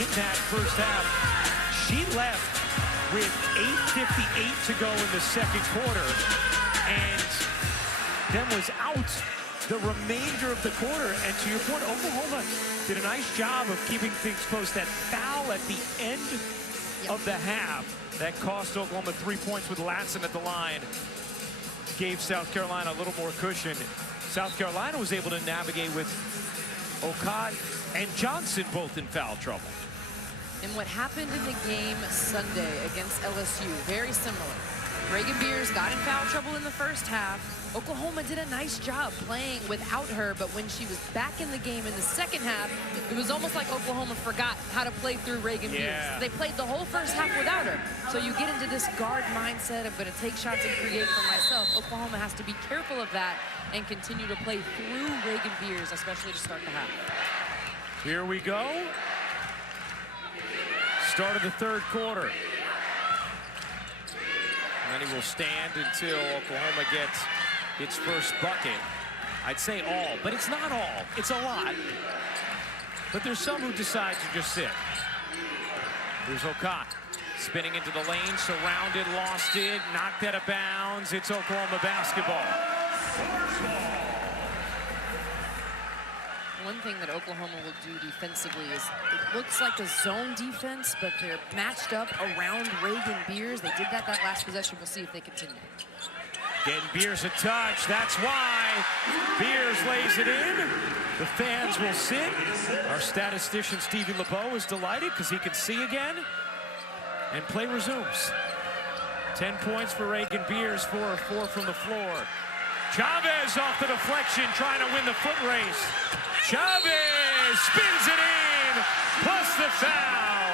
in that first half. She left with 8:58 to go in the second quarter and then was out the remainder of the quarter. And to your point, Oklahoma did a nice job of keeping things close. That foul at the end of the half that cost Oklahoma 3 points with Latson at the line gave South Carolina a little more cushion. South Carolina was able to navigate with Okad and Johnson both in foul trouble. And what happened in the game Sunday against LSU, very similar. Reagan Beers got in foul trouble in the first half. Oklahoma did a nice job playing without her, but when she was back in the game in the second half, it was almost like Oklahoma forgot how to play through Reagan Beers. They played the whole first half without her. So you get into this guard mindset, I'm going to take shots and create for myself. Oklahoma has to be careful of that and continue to play through Reagan Beers, especially to start the half. Here we go. Start of the third quarter. And then he will stand until Oklahoma gets its first bucket. I'd say all, but it's not all. It's a lot. But there's some who decide to just sit. Here's Okad spinning into the lane, surrounded, lost it, knocked out of bounds. It's Oklahoma basketball. One thing that Oklahoma will do defensively is it looks like a zone defense, but they're matched up around Reagan Beers. They did that last possession. We'll see if they continue. Getting Beers a touch. That's why Beers lays it in. The fans will sit. Our statistician, Stevie LeBeau, is delighted because he can see again. And play resumes. 10 points for Reagan Beers, 4 of 4 from the floor. Chavez off the deflection, trying to win the foot race. Chavez spins it in. plus the foul.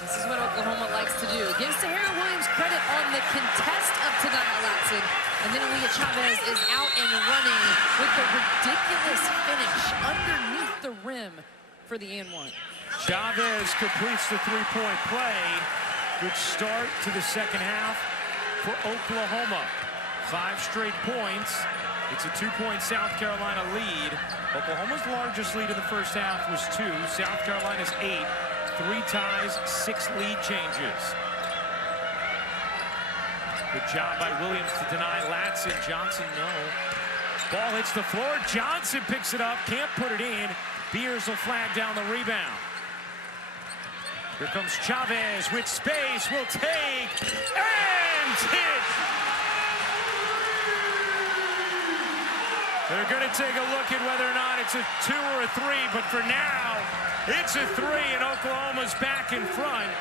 This is what Oklahoma likes to do. Gives Tahara Williams credit on the contest of Tania Latson. And then Aaliyah Chavez is out and running with the ridiculous finish underneath the rim for the and one. Chavez completes the three-point play. Good start to the second half for Oklahoma. 5 straight points. It's a 2-point South Carolina lead. Oklahoma's largest lead in the first half was 2. South Carolina's 8. 3 ties, 6 lead changes. Good job by Williams to deny Latson. Johnson, no. Ball hits the floor. Johnson picks it up, can't put it in. Beers will flag down the rebound. Here comes Chavez with space, will take, and hit! They're going to take a look at whether or not it's a 2 or a 3, but for now, it's a 3, and Oklahoma's back in front.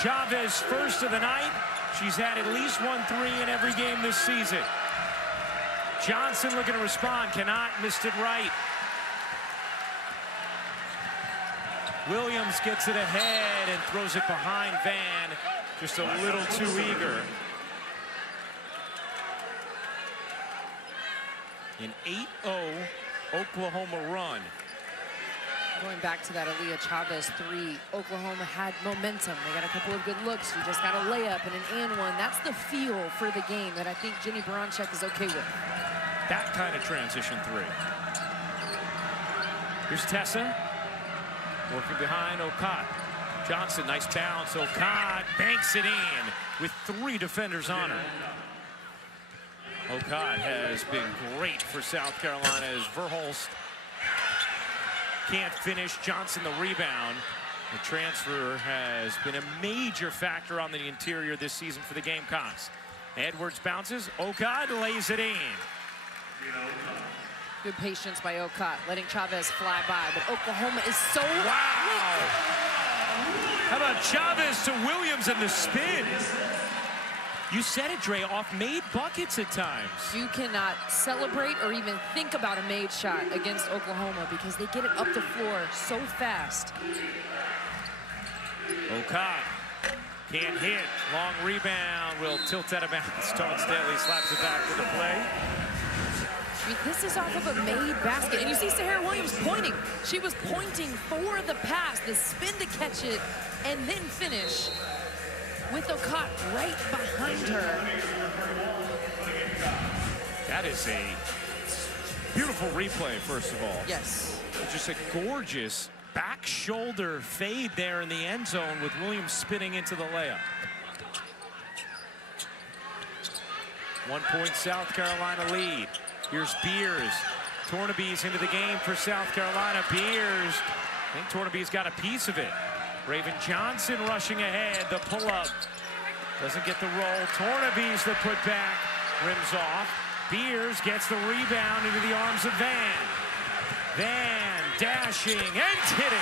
Chavez first of the night. She's had at least 1 3 in every game this season. Johnson looking to respond, cannot, missed it right. Williams gets it ahead and throws it behind Van, just a little too eager. An 8-0 Oklahoma run. Going back to that Aaliyah Chavez 3, Oklahoma had momentum. They got a couple of good looks. You just got a layup and an and one. That's the feel for the game that I think Jenny Baranczyk is okay with. That kind of transition 3. Here's Tessa. Working behind Okot. Johnson, nice bounce. Okot banks it in with 3 defenders on her. Okot has been great for South Carolina as Verhulst can't finish. Johnson the rebound. The transfer has been a major factor on the interior this season for the Gamecocks. Edwards bounces. Okot lays it in. Good patience by Okot, letting Chavez fly by, but Oklahoma is so wow. How about Chavez to Williams and the spin? You said it, Dre, off made buckets at times. You cannot celebrate or even think about a made shot against Oklahoma because they get it up the floor so fast. Okot can't hit. Long rebound will tilt out of bounds. Dawn Staley slaps it back to the play. I mean, this is off of a made basket. And you see Tahara Williams pointing. She was pointing for the pass, the spin to catch it, and then finish with Okot right behind her. That is a beautiful replay, first of all. Yes. Just a gorgeous back shoulder fade there in the end zone with Williams spinning into the layup. 1 point South Carolina lead. Here's Beers. Tornaby's into the game for South Carolina. Beers, I think Tornaby's got a piece of it. Raven Johnson rushing ahead. The pull-up doesn't get the roll. Tornaby's the putback. Rims off. Beers gets the rebound into the arms of Van. Van dashing and hitting.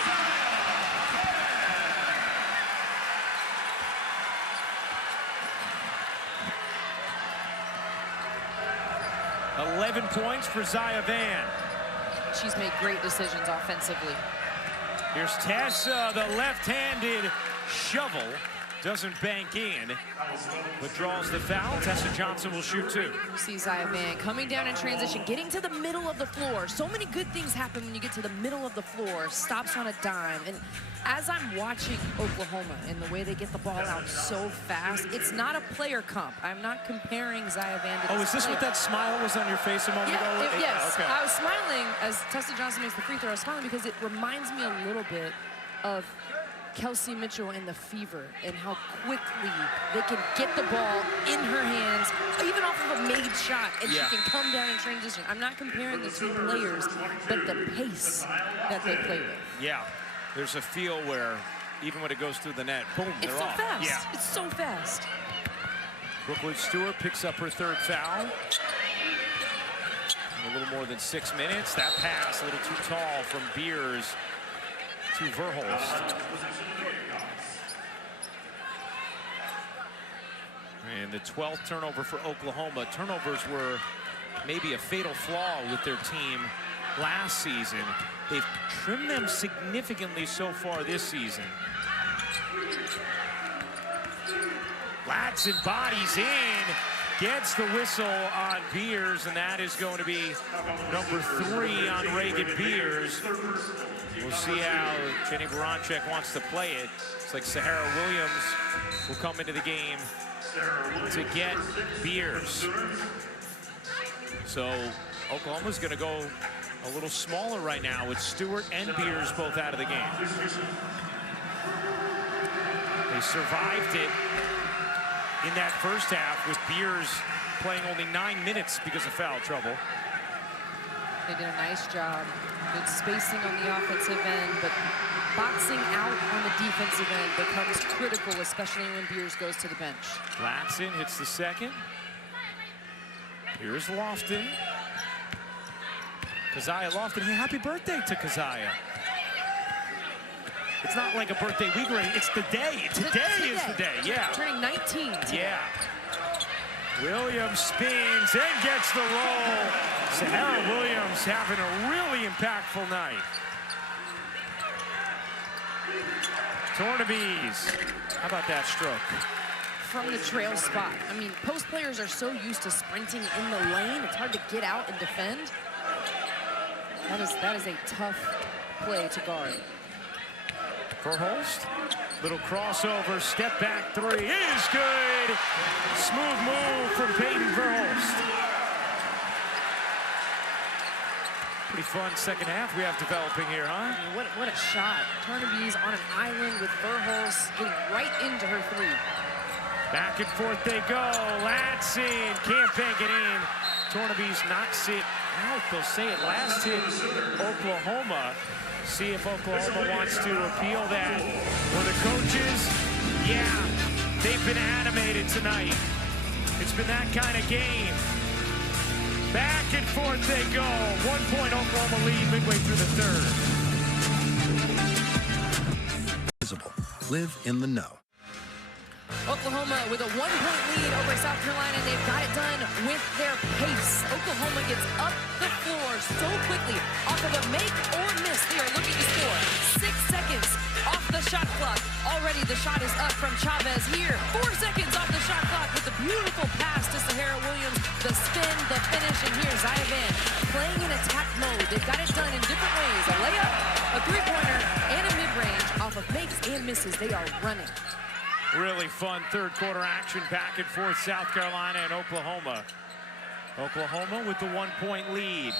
.11 points for Zaya Van. She's made great decisions offensively. Here's Tessa, the left-handed shovel. Doesn't bank in, but draws the foul. Tessa Johnson will shoot 2. You see Zaya Van coming down in transition, getting to the middle of the floor. So many good things happen when you get to the middle of the floor. Stops on a dime. And as I'm watching Oklahoma and the way they get the ball out so fast, it's not a player comp. I'm not comparing Zaya Van to is this player. what that smile was on your face a moment ago? Yes. Okay. I was smiling as Tessa Johnson makes the free throw. I was smiling because it reminds me a little bit of Kelsey Mitchell and the Fever and how quickly they can get the ball in her hands, even off of a made shot, and she can come down in transition. I'm not comparing the 2 players, but the pace that they play with. Yeah, there's a feel where even when it goes through the net, boom, It's they're so off. fast. Yeah. It's so fast. Brooklyn Stewart picks up her 3rd foul. In a little more than 6 minutes. That pass a little too tall from Beers to Verhulst. And the 12th turnover for Oklahoma. Turnovers were maybe a fatal flaw with their team last season. They've trimmed them significantly so far this season. Latson bodies in, gets the whistle on Beers, and that is going to be number 3 on Reagan Beers. We'll see how Jenny Baranczyk wants to play it. It's like Sahara Williams will come into the game to get Beers. So Oklahoma's going to go a little smaller right now with Stewart and Beers both out of the game. They survived it in that first half with Beers playing only 9 minutes because of foul trouble. They did a nice job. Good spacing on the offensive end, but boxing out on the defensive end becomes critical, especially when Beers goes to the bench. Latson hits the second. Here's Lofton. Keziah Lofton. Hey, happy birthday to Keziah. It's not like a birthday week, right? It's the day. Today is the day, yeah. Turning 19 today. Yeah. Williams spins and gets the roll. Sahara Williams having a really impactful night. Tornabese. How about that stroke? From the trail spot. I mean, post players are so used to sprinting in the lane, it's hard to get out and defend. That is a tough play to guard. Verhulst, little crossover, step back 3 is good. Smooth move from Peyton Verhulst. Pretty fun second half we have developing here, huh? I mean, what a shot. Tornabese on an island with Verhulst getting right into her 3. Back and forth they go. Latson can't bank it in. Tornabese knocks it out. They'll say it last hit Oklahoma. See if Oklahoma wants to appeal that. For the coaches, yeah, they've been animated tonight. It's been that kind of game. Back and forth they go. 1-point Oklahoma lead midway through the third. Visible. Live in the know. Oklahoma with a 1-point lead over South Carolina. They've got it done with their pace. Oklahoma gets up the floor so quickly off of a make or miss. They are looking to score. 6 seconds off the shot clock. Already the shot is up from Chavez here. 4 seconds off the shot clock with a beautiful pass to Sahara Williams. The spin, the finish, and here's Zaya Van playing in attack mode. They've got it done in different ways. A layup, a 3-pointer, and a mid-range. Off of makes and misses, they are running. Really fun third quarter action, back and forth, South Carolina and Oklahoma. Oklahoma with the 1-point lead.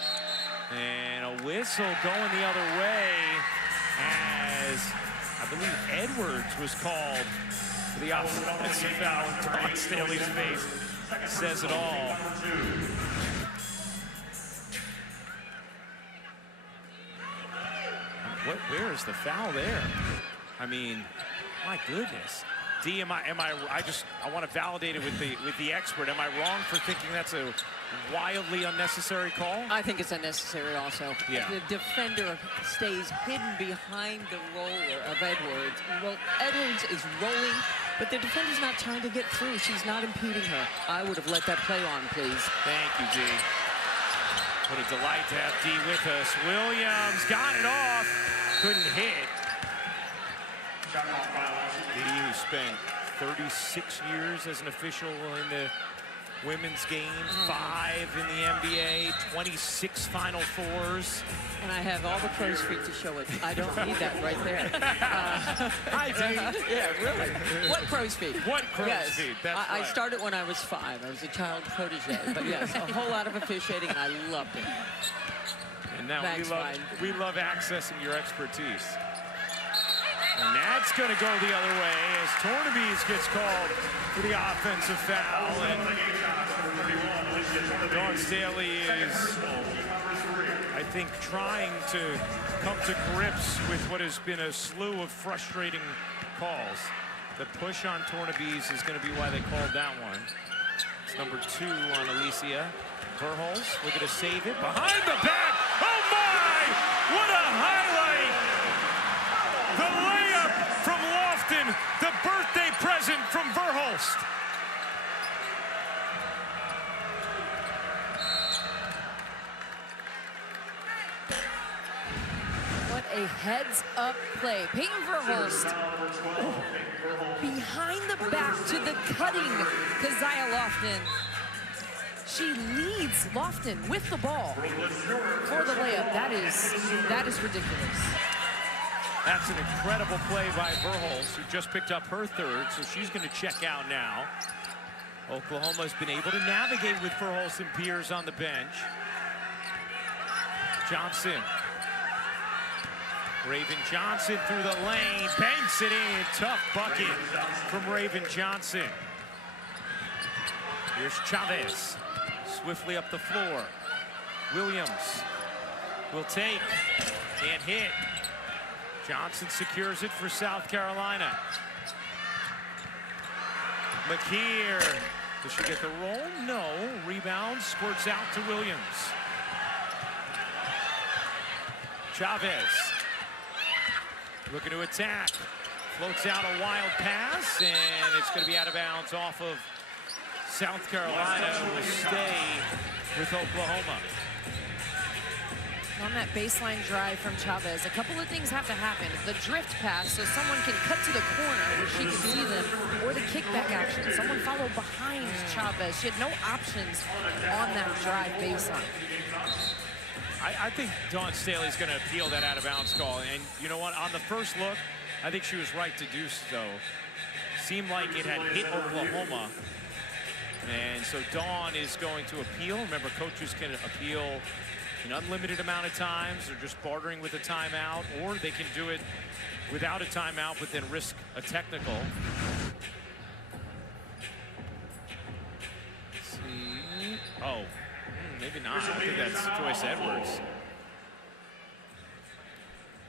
And a whistle going the other way as I believe Edwards was called for the offensive foul. Dawn Staley's face says it all. Where is the foul there? I mean, my goodness. D, I want to validate it with the expert. Am I wrong for thinking that's a wildly unnecessary call? I think it's unnecessary also. Yeah. The defender stays hidden behind the roller of Edwards. Well, Edwards is rolling, but the defender's not trying to get through. She's not impeding her. I would have let that play on, please. Thank you, D. What a delight to have D with us. Williams got it off. Couldn't hit. D, who spent 36 years as an official in the women's game, 5 in the NBA, 26 Final Fours. And I have all the crow's feet to show it. I don't need that right there. Hi, D. Yeah, really. What crow's feet? What crow's yes. feet? That's I right. started when I was 5. I was a child protege. But yes, a whole lot of officiating, and I loved it. And now Thanks, we love accessing your expertise. And that's going to go the other way as Tornabese gets called for the offensive foul. And Dawn Staley is, I think, trying to come to grips with what has been a slew of frustrating calls. The push on Tornabese is going to be why they called that one. It's number 2 on Alicia. Verhulst looking to save it behind the back. Oh my! What a highlight! The layup from Lofton, the birthday present from Verhulst. a heads-up play. Peyton Verhulst behind the back to the cutting Keziah Lofton. She leads Lofton with the ball for the layup. That is ridiculous. That's an incredible play by Verhulst, who just picked up her third, so she's going to check out now. Oklahoma's been able to navigate with Verhulst and Beers on the bench. Johnson. Raven Johnson through the lane, banks it in. Tough bucket from Raven Johnson. Here's Chavez, swiftly up the floor. Williams will take and hit. Johnson secures it for South Carolina. McKeer, does she get the roll? No, rebound, squirts out to Williams. Chavez, looking to attack. Floats out a wild pass, and it's going to be out of bounds off of South Carolina. Will stay with Oklahoma. On that baseline drive from Chavez, a couple of things have to happen. The drift pass, so someone can cut to the corner where she can see them, or the kickback action. Someone follow behind Chavez. She had no options on that drive baseline. I think Dawn Staley's going to appeal that out-of-bounds call. And you know what? On the first look, I think she was right to do so. Seemed like it had hit Oklahoma. And so Dawn is going to appeal. Remember, coaches can appeal an unlimited amount of times. They're just bartering with a timeout, or they can do it without a timeout but then risk a technical. Let's see. Oh, maybe not. I think that's Joyce Edwards.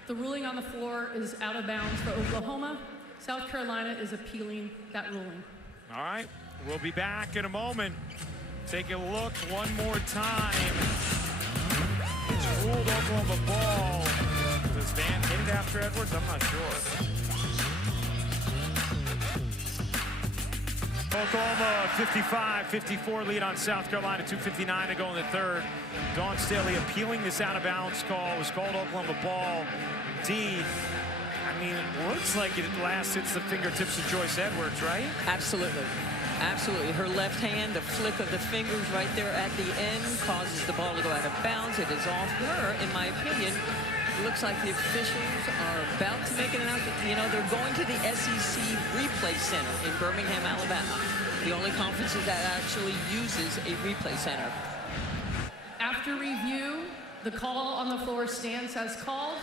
The ruling on the floor is out of bounds for Oklahoma. South Carolina is appealing that ruling. All right, we'll be back in a moment. Take a look one more time. It's ruled Oklahoma ball. Does Van hit it after Edwards? I'm not sure. Oklahoma 55-54 lead on South Carolina, 2:59 to go in the third. Dawn Staley appealing this out-of-bounds call. It was called Oklahoma ball. D, I mean, it looks like it last hits the fingertips of Joyce Edwards, right? Absolutely. Absolutely. Her left hand, the flick of the fingers right there at the end causes the ball to go out of bounds. It is off her, in my opinion. It looks like the officials are about to make an announcement. You know, they're going to the SEC Replay Center in Birmingham, Alabama. The only conference that actually uses a replay center. After review, the call on the floor stands as called.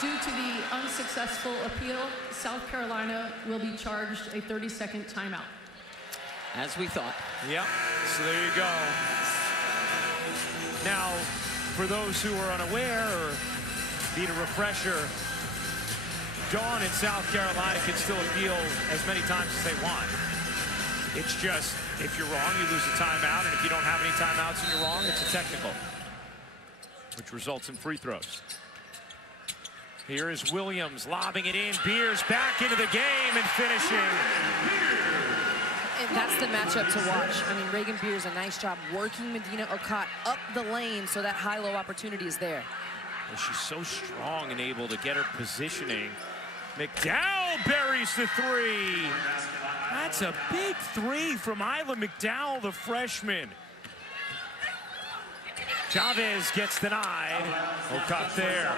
Due to the unsuccessful appeal, South Carolina will be charged a 30-second timeout. As we thought. Yep, so there you go. Now, for those who are unaware or need a refresher, Dawn in South Carolina can still appeal as many times as they want. It's just, if you're wrong, you lose a timeout, and if you don't have any timeouts and you're wrong, it's a technical, which results in free throws. Here is Williams lobbing it in. Beers back into the game and finishing. And that's the matchup to watch. I mean, Reagan Beers, a nice job working Medina Okot up the lane so that high-low opportunity is there. Well, she's so strong and able to get her positioning. McDowell buries the three. That's a big three from Isla McDowell, the freshman. Chavez gets denied. Okot there.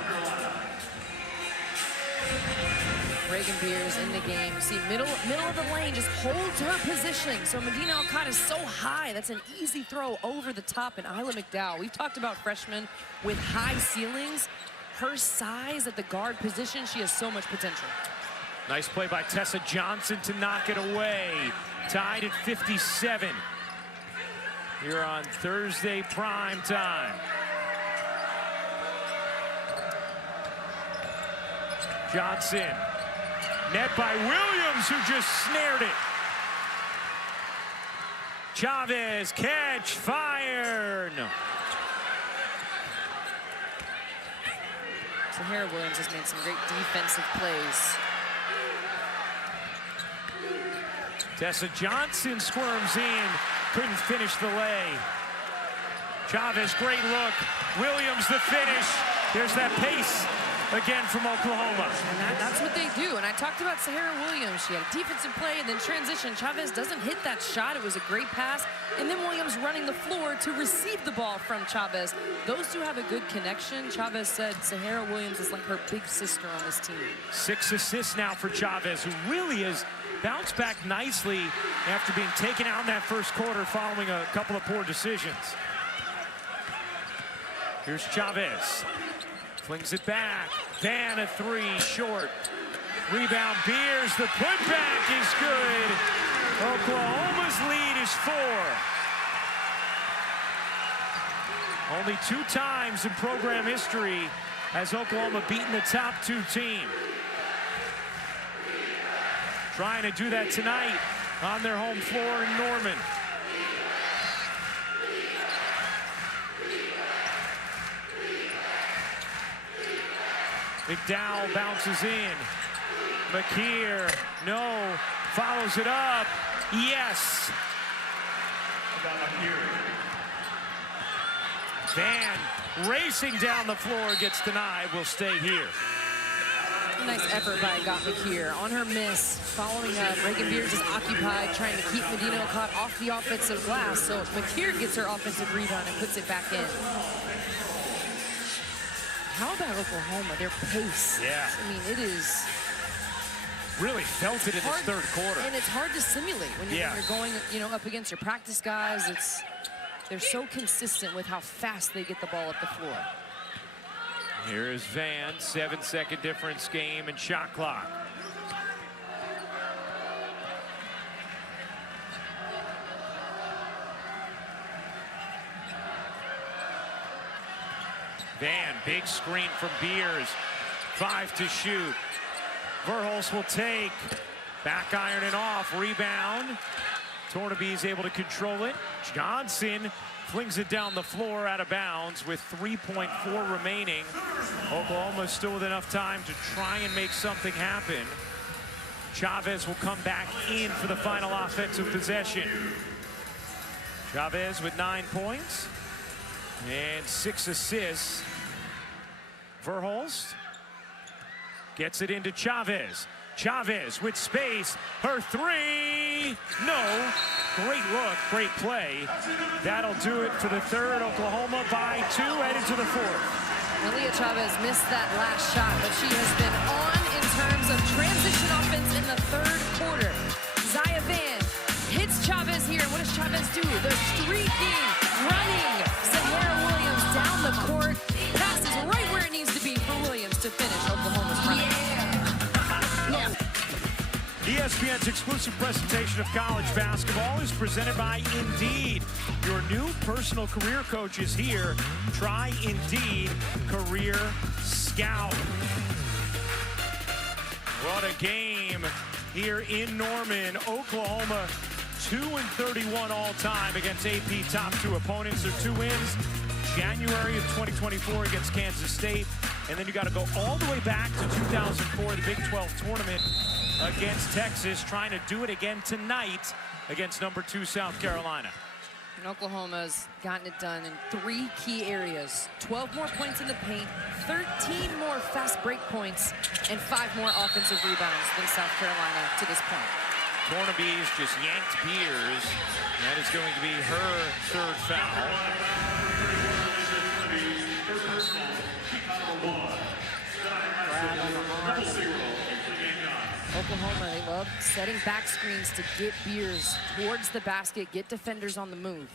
Reagan Beers in the game. See, middle of the lane, just holds her position. So Medina Okot is so high. That's an easy throw over the top. And Isla McDowell, we've talked about freshmen with high ceilings. Her size at the guard position, she has so much potential. Nice play by Tessa Johnson to knock it away. Tied at 57. Here on Thursday prime time. Johnson. Net by Williams, who just snared it. Chavez, catch, fire. No. Tahara Williams has made some great defensive plays. Tessa Johnson squirms in, couldn't finish the lay. Chavez, great look. Williams, the finish. There's that pace again from Oklahoma. And that's what they do. And I talked about Sahara Williams. She had a defensive play and then transition. Chavez doesn't hit that shot. It was a great pass. And then Williams running the floor to receive the ball from Chavez. Those two have a good connection. Chavez said Sahara Williams is like her big sister on this team. 6 assists now for Chavez, who really has bounced back nicely after being taken out in that first quarter following a couple of poor decisions. Here's Chavez. Flings it back. Van a 3, short. Rebound, Beers. The putback is good. Oklahoma's lead is 4. Only 2 times in program history has Oklahoma beaten the top 2 team. Trying to do that tonight on their home floor in Norman. McDowell bounces in. McKeer, no. Follows it up. Yes. Van racing down the floor, gets denied. Will stay here. Nice effort by McKeer on her miss. Following up, Reagan Beers is occupied, trying to keep Medina Okot off the offensive glass. So McKeer gets her offensive rebound and puts it back in. How about Oklahoma? Their pace. Yeah. I mean, it is really felt it in this third quarter. And it's hard to simulate when you're going, up against your practice guys. They're so consistent with how fast they get the ball up the floor. Here is Van, 7-second difference game and shot clock. Van, big screen from Beers. 5 to shoot. Verhulst will take. Back iron and off. Rebound. Tornaby is able to control it. Johnson flings it down the floor out of bounds with 3.4 remaining. Oklahoma still with enough time to try and make something happen. Chavez will come back in for the final offensive possession. Chavez with 9 points and 6 assists. Verhulst gets it into Chavez. Chavez with space, her 3, no. Great look, great play. That'll do it for the third. Oklahoma by 2, headed to the fourth. Aaliyah Chavez missed that last shot, but she has been on in terms of transition offense in the third quarter. Zaya Van hits Chavez here. What does Chavez do? The streaking, running Sahara Williams down the court. Passes right where it needs to be for Williams to finish Oklahoma's run. ESPN's exclusive presentation of college basketball is presented by Indeed. Your new personal career coach is here. Try Indeed Career Scout. What a game here in Norman. Oklahoma 2-31 all time against AP top 2 opponents. Their 2 wins, January of 2024 against Kansas State. And then you got to go all the way back to 2004, the Big 12 tournament against Texas, trying to do it again tonight against number 2 South Carolina. And Oklahoma's gotten it done in 3 key areas. 12 more points in the paint, 13 more fast break points, and 5 more offensive rebounds than South Carolina to this point. Tornaby's just yanked Beers. That is going to be her 3rd foul. Oklahoma, they love setting back screens to get Beers towards the basket, get defenders on the move.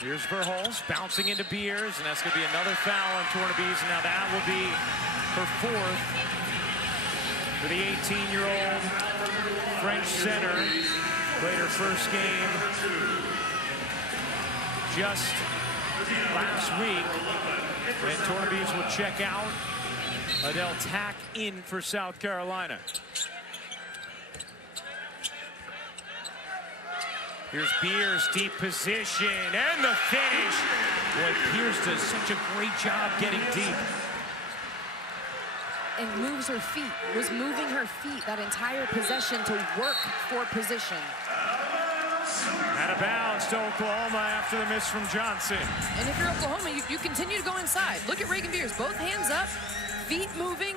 Here's Verhulst bouncing into Beers, and that's going to be another foul on Tornaby's. And now that will be her 4th for the 18-year-old French center. Played her first game just last week. And Tornaby's will check out. Adele Tack in for South Carolina. Here's Beers, deep position, and the finish. Boy, Beers does such a great job getting deep. And moves her feet, was moving her feet that entire possession to work for position. Out of bounds to Oklahoma after the miss from Johnson. And if you're Oklahoma, you continue to go inside. Look at Reagan Beers, both hands up, feet moving.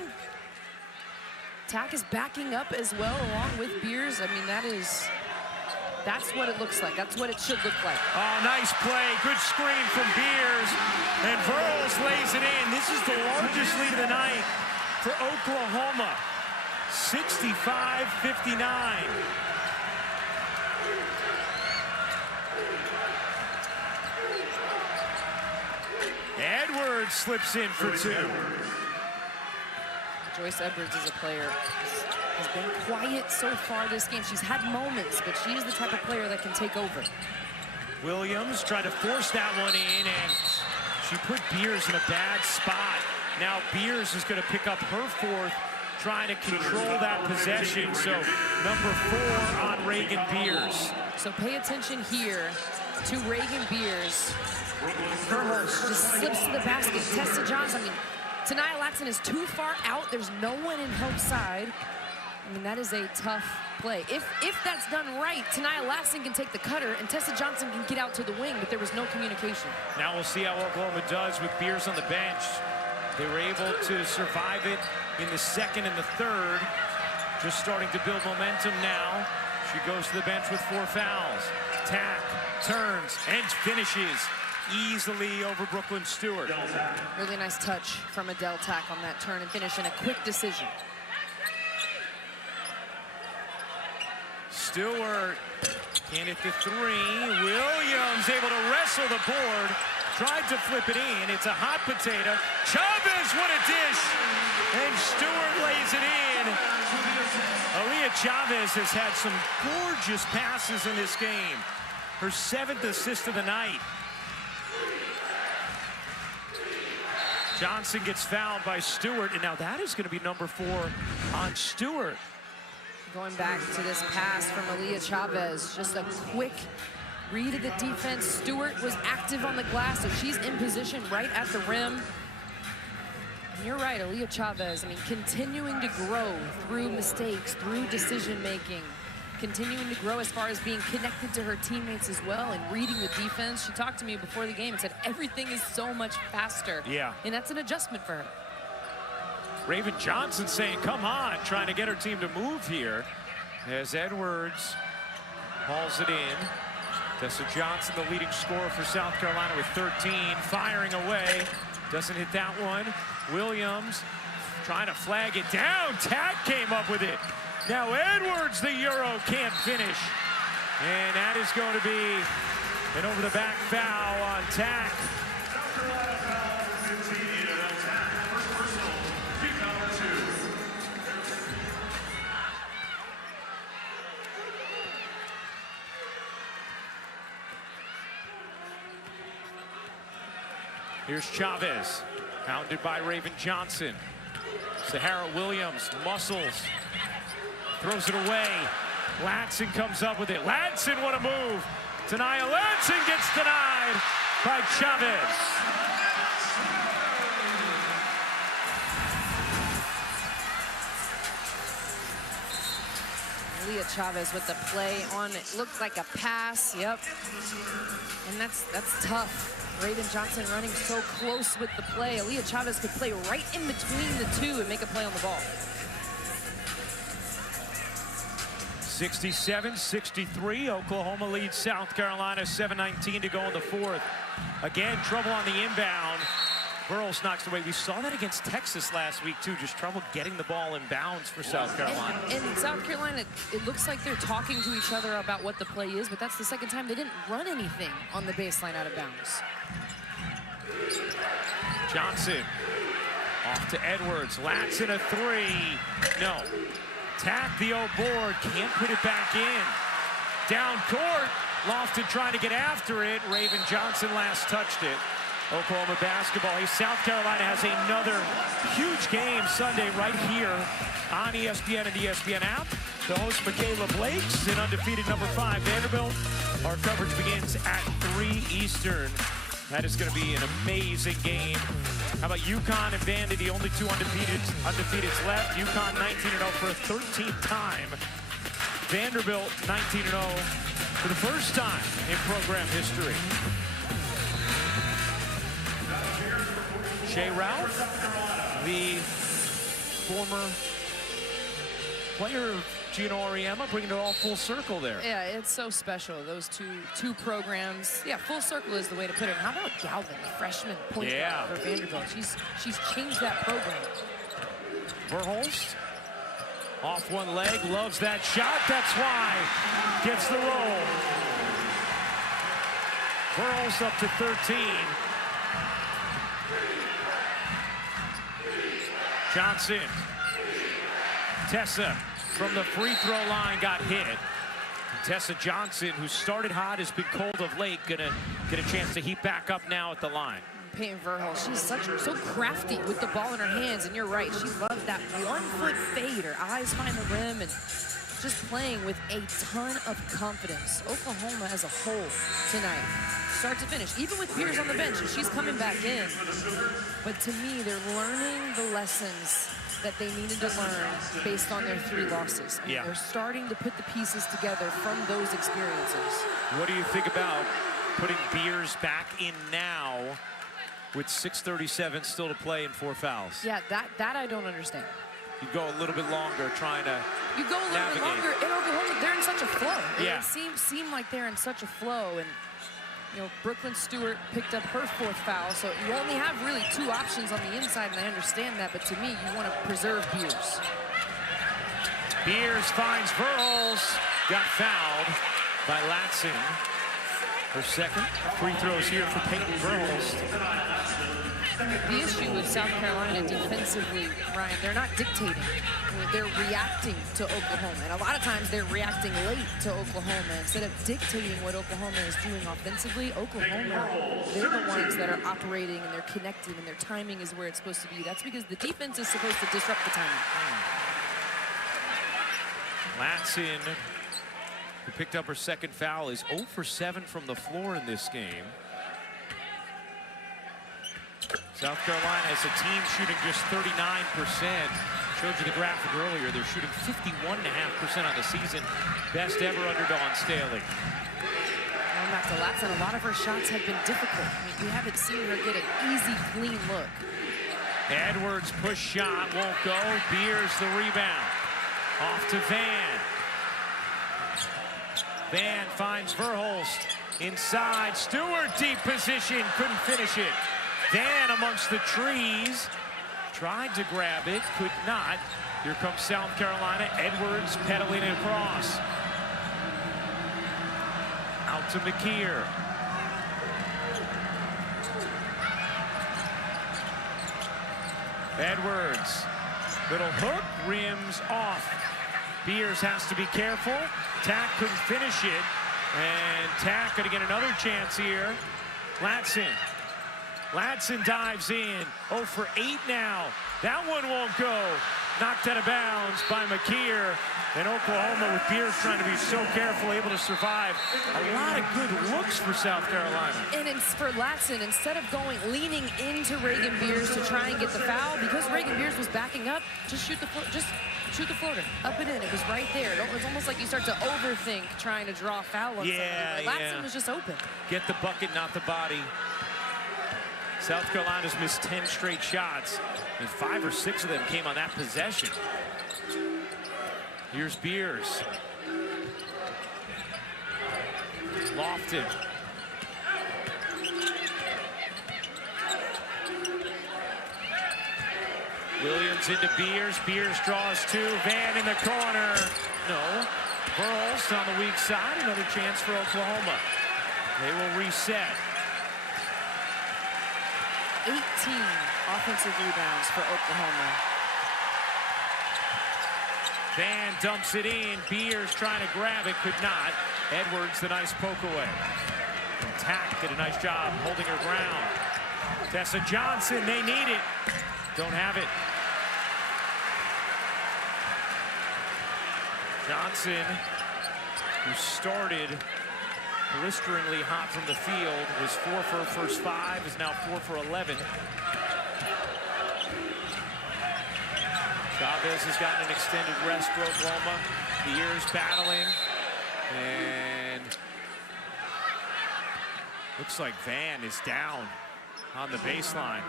Tack is backing up as well along with Beers. I mean, that's what it looks like. That's what it should look like. Oh, nice play. Good screen from Beers. And Verles lays it in. This is the largest lead of the night for Oklahoma. 65-59. Edwards slips in for two. Joyce Edwards is a player has been quiet so far this game. She's had moments, but she's the type of player that can take over. Williams tried to force that one in, and she put Beers in a bad spot. Now Beers is going to pick up her fourth, trying to control that possession. So number 4 on Reagan Beers. So pay attention here to Reagan Beers. Verhulst just slips to the basket. Tessa Johnson. I mean, Tanaya Latson is too far out. There's no one in Hope's side. I mean, that is a tough play. If that's done right, Tanaya Latson can take the cutter, and Tessa Johnson can get out to the wing, but there was no communication. Now we'll see how Oklahoma does with Beers on the bench. They were able to survive it in the second and the third. Just starting to build momentum now. She goes to the bench with 4 fouls. Tack, turns, and finishes easily over Brooklyn Stewart. Really nice touch from Adele Tack on that turn and finish, and a quick decision. Stewart can't hit the 3. Williams able to wrestle the board. Tried to flip it in. It's a hot potato. Chavez, what a dish! And Stewart lays it in. Aaliyah Chavez has had some gorgeous passes in this game. Her 7th assist of the night. Johnson gets fouled by Stewart, and now that is going to be number 4 on Stewart. Going back to this pass from Aaliyah Chavez, just a quick read of the defense. Stewart was active on the glass, so she's in position right at the rim. And you're right, Aaliyah Chavez, I mean, continuing to grow through mistakes, through decision-making, continuing to grow as far as being connected to her teammates as well and reading the defense. She talked to me before the game and said everything is so much faster. Yeah. And that's an adjustment for her. Raven Johnson saying, come on, trying to get her team to move here. As Edwards hauls it in. Tessa Johnson, the leading scorer for South Carolina with 13, firing away. Doesn't hit that one. Williams trying to flag it down. Tack came up with it. Now Edwards, the Euro, can't finish. And that is going to be an over-the-back foul on Tack. Here's Chavez, hounded by Raven Johnson. Sahara Williams muscles, throws it away. Latson comes up with it. Latson, what a move. Tanaya Latson gets denied by Chavez. Leah Chavez with the play on it. Looked like a pass, yep. And that's tough. Raven Johnson running so close with the play. Aaliyah Chavez could play right in between the two and make a play on the ball. 67-63, Oklahoma leads South Carolina, 7:19 to go in the 4th. Again, trouble on the inbound. Burles knocks it away. We saw that against Texas last week, too. Just trouble getting the ball in bounds for South Carolina. And South Carolina, it looks like they're talking to each other about what the play is, but that's the second time they didn't run anything on the baseline out of bounds. Johnson off to Edwards. Latson a 3. No. Tack the old board. Can't put it back in. Down court. Lofton trying to get after it. Raven Johnson last touched it. Oklahoma basketball. South Carolina has another huge game Sunday right here on ESPN and the ESPN app. The host, Michaela Blakes, and undefeated number 5, Vanderbilt. Our coverage begins at 3 Eastern. That is going to be an amazing game. How about UConn and Vandy, the only 2 undefeateds left. UConn 19-0 for a 13th time. Vanderbilt 19-0 for the first time in program history. Shea Ralph, the former player of Gino Auriemma, bringing it all full circle there. Yeah, it's so special, those two programs. Yeah, full circle is the way to put it. How about Galvin, the freshman point guard for Vanderbilt? She's changed that program. Verhulst, off one leg, loves that shot. That's why gets the roll. Verhulst up to 13. Johnson. Tessa from the free throw line got hit. Tessa Johnson, who started hot, has been cold of late, gonna get a chance to heat back up now at the line. Peyton Verhulst, she's so crafty with the ball in her hands, and you're right, she loves that 1-foot fade. Her eyes find the rim, and just playing with a ton of confidence. Oklahoma as a whole tonight, start to finish, even with Beers on the bench, and she's coming back in. But to me, they're learning the lessons that they needed to learn based on their 3 losses. And they're starting to put the pieces together from those experiences. What do you think about putting Beers back in now with 6:37 still to play and 4 fouls? Yeah, that I don't understand. You go a little bit longer trying to You go a little navigate. bit longer in Oklahoma. They're in such a flow. Yeah. It seemed like they're in such a flow. And you know, Brooklyn Stewart picked up her 4th foul, so you only have really 2 options on the inside, and I understand that, but to me, you want to preserve Beers. Beers finds Verhulst, got fouled by Latson. Her second free throws here for Peyton Verhulst. The issue with South Carolina defensively, Ryan, they're not dictating. They're reacting to Oklahoma. And a lot of times they're reacting late to Oklahoma. Instead of dictating what Oklahoma is doing offensively, Oklahoma, they're the ones that are operating and they're connected and their timing is where it's supposed to be. That's because the defense is supposed to disrupt the timing. Latson, who picked up her second foul, is 0 for 7 from the floor in this game. South Carolina as a team shooting just 39%. Showed you the graphic earlier. They're shooting 51.5% on the season. Best ever under Dawn Staley. Going back to Latson, a lot of her shots have been difficult. I mean, we haven't seen her get an easy, clean look. Edwards push shot won't go. Beers the rebound. Off to Van. Van finds Verhulst inside. Stewart deep position, couldn't finish it. Van amongst the trees, tried to grab it, could not. Here comes South Carolina. Edwards pedaling it across. Out to McKeer. Edwards, little hook, rims off. Beers has to be careful. Tack couldn't finish it. And Tack gonna get another chance here. Latson dives in. 0 for 8 now. That one won't go. Knocked out of bounds by McKeer. And Oklahoma, with Beers trying to be so careful, able to survive. A lot of good looks for South Carolina. And it's for Latson, instead of leaning into Reagan Beers to try and get the foul, because Reagan Beers was backing up, just shoot the floater, up and in. It was right there. It's almost like you start to overthink trying to draw a foul on somebody. Latson was just open. Get the bucket, not the body. South Carolina's missed 10 straight shots, and 5 or 6 of them came on that possession. Here's Beers. Lofted. Williams into Beers. Beers draws 2. Van in the corner. No. Verhulst on the weak side. Another chance for Oklahoma. They will reset. 18 offensive rebounds for Oklahoma. Van dumps it in. Beers trying to grab it, could not. Edwards, the nice poke away. And Tack did a nice job holding her ground. Tessa Johnson, they need it. Don't have it. Johnson, who started blisteringly hot from the field, was 4 for her first 5, is now 4 for 11. Chavez has gotten an extended rest for Oklahoma. Beers battling, and Looks like Van is down on the baseline.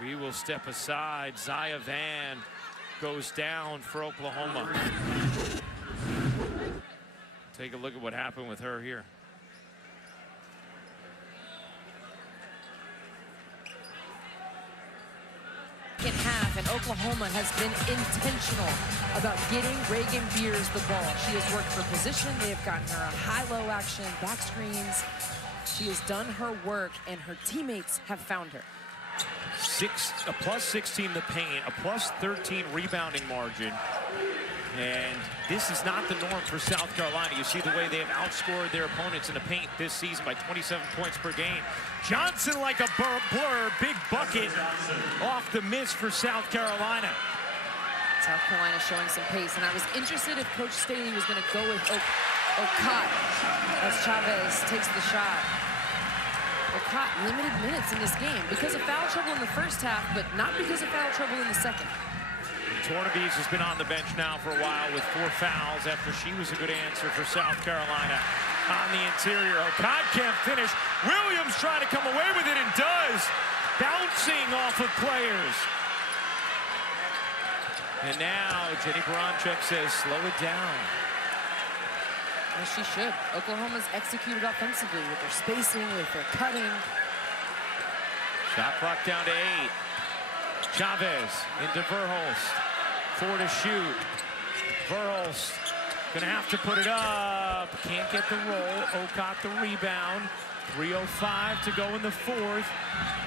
We will step aside. Zaya Van goes down for Oklahoma. Take a look at what happened with her here. Second half, and Oklahoma has been intentional about getting Reagan Beers the ball. She has worked for position. They have gotten her a high-low action, back screens. She has done her work, and her teammates have found her. A plus 16 in the paint, a plus 13 rebounding margin. And this is not the norm for South Carolina. You see the way they have outscored their opponents in the paint this season by 27 points per game. Johnson like a blur, big bucket off the miss for South Carolina. South Carolina showing some pace, and I was interested if Coach Staley was going to go with Okat as Chavez takes the shot. Okat limited minutes in this game because of foul trouble in the first half, but not because of foul trouble in the second. Tornabees has been on the bench now for a while with 4 fouls after she was a good answer for South Carolina on the interior. Okat can't finish. Williams trying to come away with it and does. Bouncing off of players. And now Jenny Baranchuk says slow it down. As she should. Oklahoma's executed offensively with their spacing, with their cutting. Shot clock down to 8. Chavez into Verhulst. 4 to shoot. Verhulst gonna have to put it up. Can't get the roll. Okat the rebound. 3:05 to go in the 4th.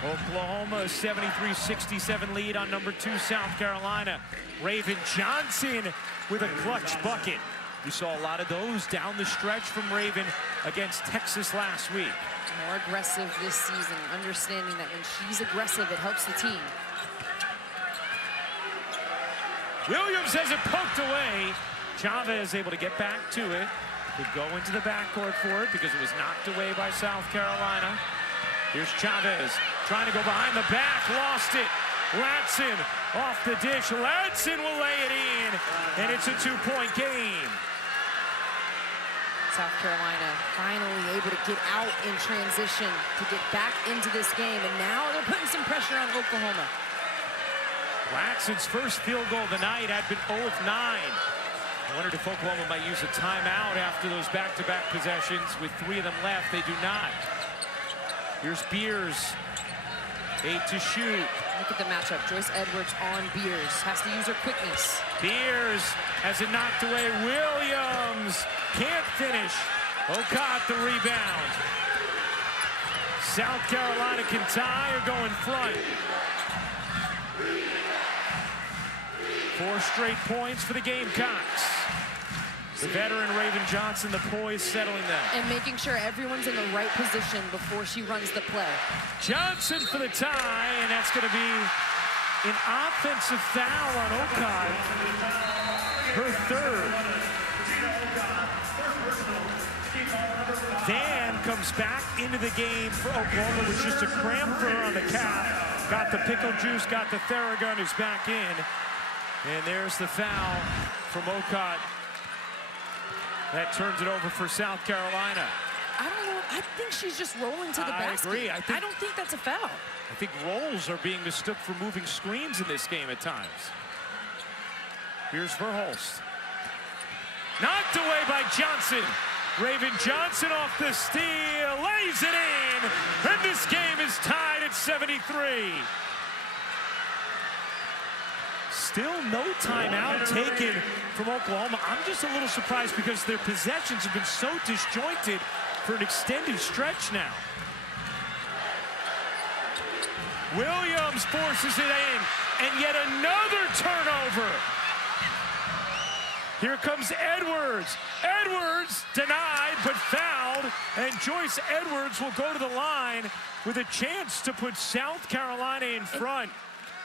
Oklahoma a 73-67 lead on number 2 South Carolina. Raven Johnson with a clutch bucket. We saw a lot of those down the stretch from Raven against Texas last week. More aggressive this season, understanding that when she's aggressive, it helps the team. Williams has it poked away. Chavez able to get back to it. Could go into the backcourt for it because it was knocked away by South Carolina. Here's Chavez trying to go behind the back, lost it. Latson off the dish. Latson will lay it in, and it's a 2-point game. South Carolina finally able to get out in transition to get back into this game, and now they're putting some pressure on Oklahoma. Latson's first field goal of the night had been 0 of 9. I wondered if Oklahoma might use a timeout after those back-to-back possessions. With 3 of them left, they do not. Here's Beers. 8 to shoot. Look at the matchup. Joyce Edwards on Beers. Has to use her quickness. Beers has it knocked away. Williams can't finish. Okat the rebound. South Carolina can tie or go in front. 4 straight points for the Gamecocks. The veteran Raven Johnson, the poise settling them. And making sure everyone's in the right position before she runs the play. Johnson for the tie, and that's going to be an offensive foul on Okat. Her 3rd. Van comes back into the game for Oklahoma with just a cramp for her on the calf. Got the pickle juice, got the Theragun, who's back in. And there's the foul from Okat. That turns it over for South Carolina. I don't know. I think she's just rolling to the basket. I agree. I don't think that's a foul. I think rolls are being mistook for moving screens in this game at times. Here's Verhulst. Knocked away by Johnson. Raven Johnson off the steal, lays it in, and this game is tied at 73. Still no timeout taken from Oklahoma. I'm just a little surprised because their possessions have been so disjointed for an extended stretch now. Williams forces it in, and yet another turnover. Here comes Edwards. Edwards denied but fouled, and Joyce Edwards will go to the line with a chance to put South Carolina in front.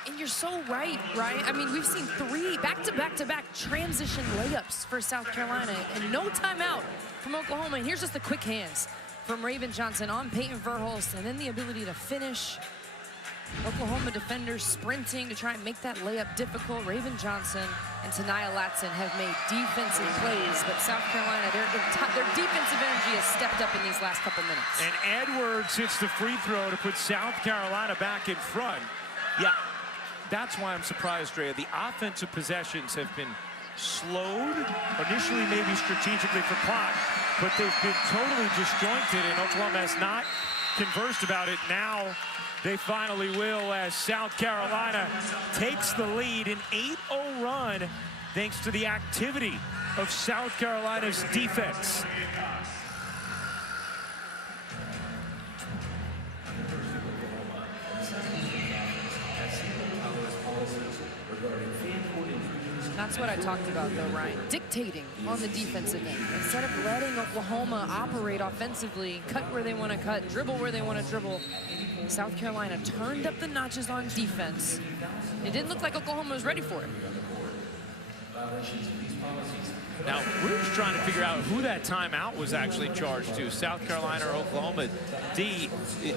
And you're so right, right? I mean, we've seen 3 back-to-back transition layups for South Carolina and no timeout from Oklahoma. And here's just the quick hands from Raven Johnson on Peyton Verhulst, and then the ability to finish. Oklahoma defenders sprinting to try and make that layup difficult. Raven Johnson and Tanaya Latson have made defensive plays, but South Carolina, their defensive energy has stepped up in these last couple minutes. And Edwards hits the free throw to put South Carolina back in front. Yeah, that's why I'm surprised, Drea. The offensive possessions have been slowed, initially maybe strategically for clock, but they've been totally disjointed, and Oklahoma has not conversed about it. Now they finally will, as South Carolina takes the lead, an 8-0 run thanks to the activity of South Carolina's defense. That's what I talked about, though, Ryan. Dictating on the defensive end. Instead of letting Oklahoma operate offensively, cut where they want to cut, dribble where they want to dribble, South Carolina turned up the notches on defense. It didn't look like Oklahoma was ready for it. Now, we're just trying to figure out who that timeout was actually charged to, South Carolina or Oklahoma. D,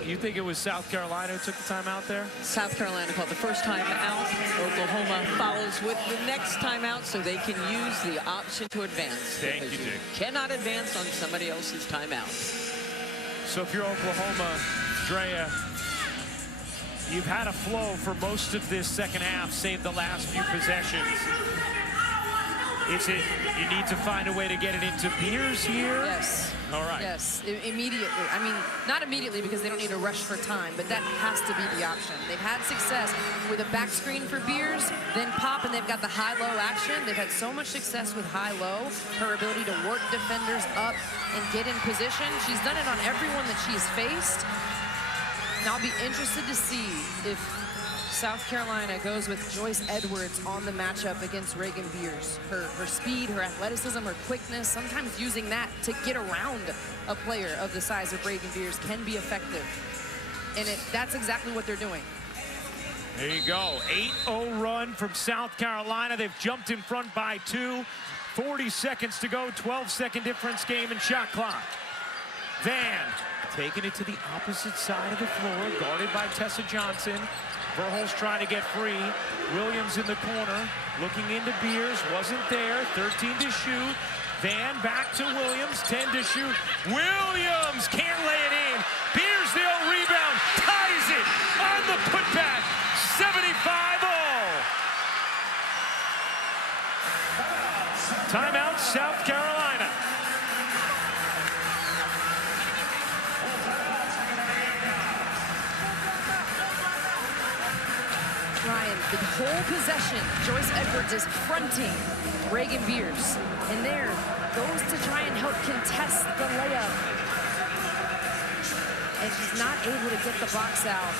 you think it was South Carolina who took the timeout there? South Carolina called the first timeout. Oklahoma follows with the next timeout so they can use the option to advance. Thank you, Dick. Cannot advance on somebody else's timeout. So if you're Oklahoma, Drea, you've had a flow for most of this second half, save the last few possessions. Is it you need to find a way to get it into Beers here? Yes. All right. Yes, immediately. I mean, not immediately because they don't need to rush for time, but that has to be the option. They've had success with a back screen for Beers, then pop, and they've got the high-low action. They've had so much success with high-low, her ability to work defenders up and get in position. She's done it on everyone that she's faced. And I'll be interested to see if South Carolina goes with Joyce Edwards on the matchup against Reagan Beers. Her speed, her athleticism, her quickness, sometimes using that to get around a player of the size of Reagan Beers can be effective. And that's exactly what they're doing. There you go. 8-0 run from South Carolina. They've jumped in front by 2. 40 seconds to go. 12-second difference game and shot clock. Van taking it to the opposite side of the floor, guarded by Tessa Johnson. Verholz trying to get free. Williams in the corner, looking into Beers, wasn't there. 13 to shoot. Van back to Williams, 10 to shoot. Williams can't lay it in. Beers the old rebound, ties it on the putback. 75-all. Timeout, South Carolina. Ryan, the whole possession, Joyce Edwards is fronting Reagan Beers. And there goes to try and help contest the layup. And she's not able to get the box out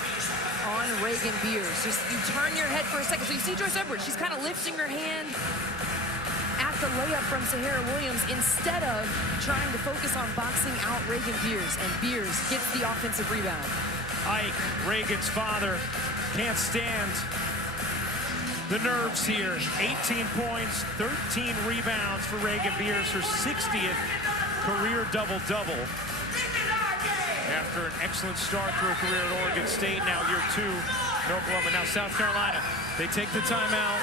on Reagan Beers. Just you turn your head for a second. So you see Joyce Edwards, she's kind of lifting her hand at the layup from Sahara Williams instead of trying to focus on boxing out Reagan Beers. And Beers gets the offensive rebound. Ike, Reagan's father, can't stand the nerves here. 18 points, 13 rebounds for Reagan Beers, her 60th career double-double. After an excellent start to her career at Oregon State, now year 2 in Oklahoma. Now South Carolina, they take the timeout.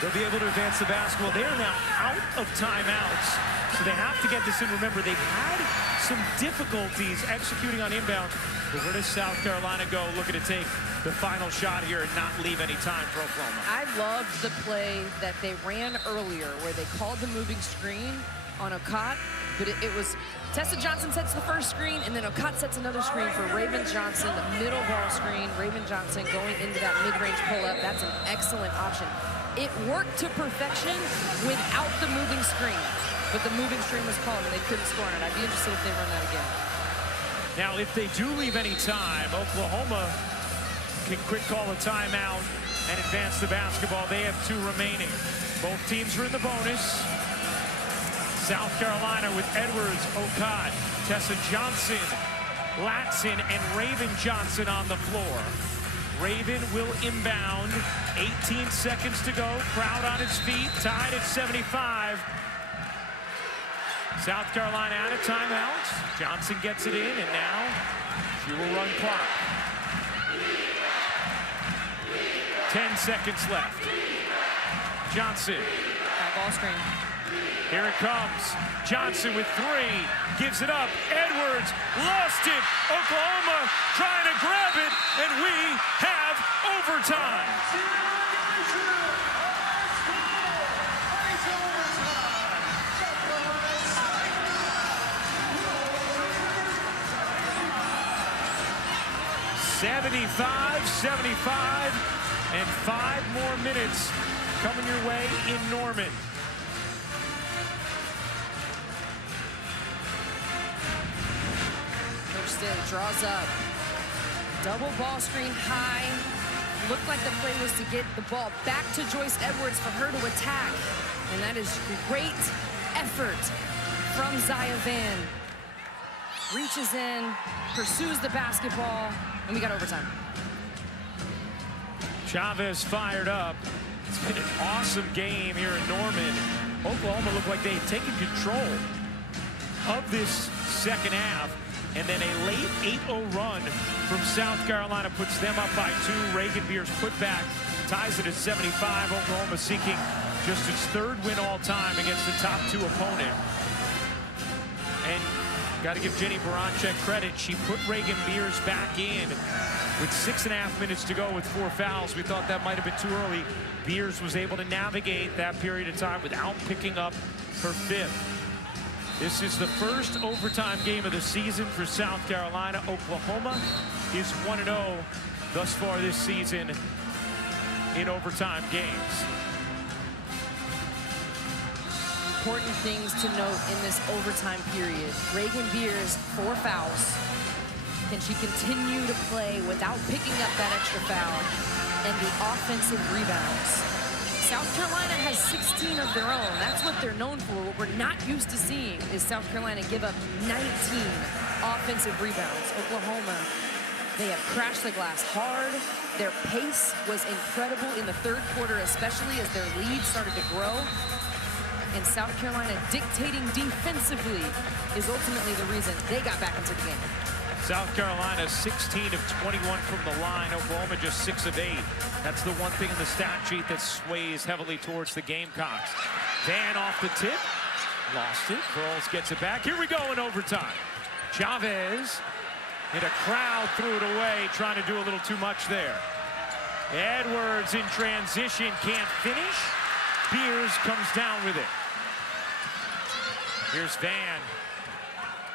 They'll be able to advance the basketball. They are now out of timeouts, so they have to get this in. Remember, they've had some difficulties executing on inbound. But where does South Carolina go looking to take the final shot here and not leave any time for Oklahoma? I loved the play that they ran earlier where they called the moving screen on Okot, but it was Tessa Johnson sets the first screen, and then Okot sets another screen for Raven Johnson, the middle ball screen. Raven Johnson going into that mid-range pull-up. That's an excellent option. It worked to perfection without the moving screen, but the moving screen was called and they couldn't score on it. I'd be interested if they run that again. Now, if they do leave any time, Oklahoma can quick call a timeout and advance the basketball. They have 2 remaining. Both teams are in the bonus. South Carolina with Edwards, Okot, Tessa Johnson, Latson, and Raven Johnson on the floor. Raven will inbound. 18 seconds to go. Crowd on its feet, tied at 75. South Carolina out of timeouts. Johnson gets it in, and now she will run clock. 10 seconds left. Johnson. High ball screen. Here it comes. Johnson with 3. Gives it up. Edwards lost it. Oklahoma trying to grab it. And we have overtime. $75-75, and 5 more minutes coming your way in Norman. Coach Staley draws up. Double ball screen high. Looked like the play was to get the ball back to Joyce Edwards for her to attack. And that is great effort from Zaya Van. Reaches in, pursues the basketball, and we got overtime. Chavez fired up. It's been an awesome game here in Norman. Oklahoma looked like they had taken control of this second half. And then a late 8-0 run from South Carolina puts them up by 2. Reagan Beers put back, ties it at 75. Oklahoma seeking just its 3rd win all time against the top 2 opponent. And got to give Jenny Baranczyk credit. She put Reagan Beers back in with 6.5 minutes to go with 4 fouls. We thought that might have been too early. Beers was able to navigate that period of time without picking up her 5th. This is the first overtime game of the season for South Carolina. Oklahoma is 1-0 thus far this season in overtime games. Important things to note in this overtime period. Reagan Beers, 4 fouls. Can she continue to play without picking up that extra foul? And the offensive rebounds. South Carolina has 16 of their own. That's what they're known for. What we're not used to seeing is South Carolina give up 19 offensive rebounds. Oklahoma, they have crashed the glass hard. Their pace was incredible in the 3rd quarter, especially as their lead started to grow. And South Carolina dictating defensively is ultimately the reason they got back into the game. South Carolina 16 of 21 from the line. Oklahoma just 6 of 8. That's the one thing in the stat sheet that sways heavily towards the Gamecocks. Van off the tip. Lost it. Girls gets it back. Here we go in overtime. Chavez and a crowd threw it away, trying to do a little too much there. Edwards in transition, can't finish. Beers comes down with it. Here's Van.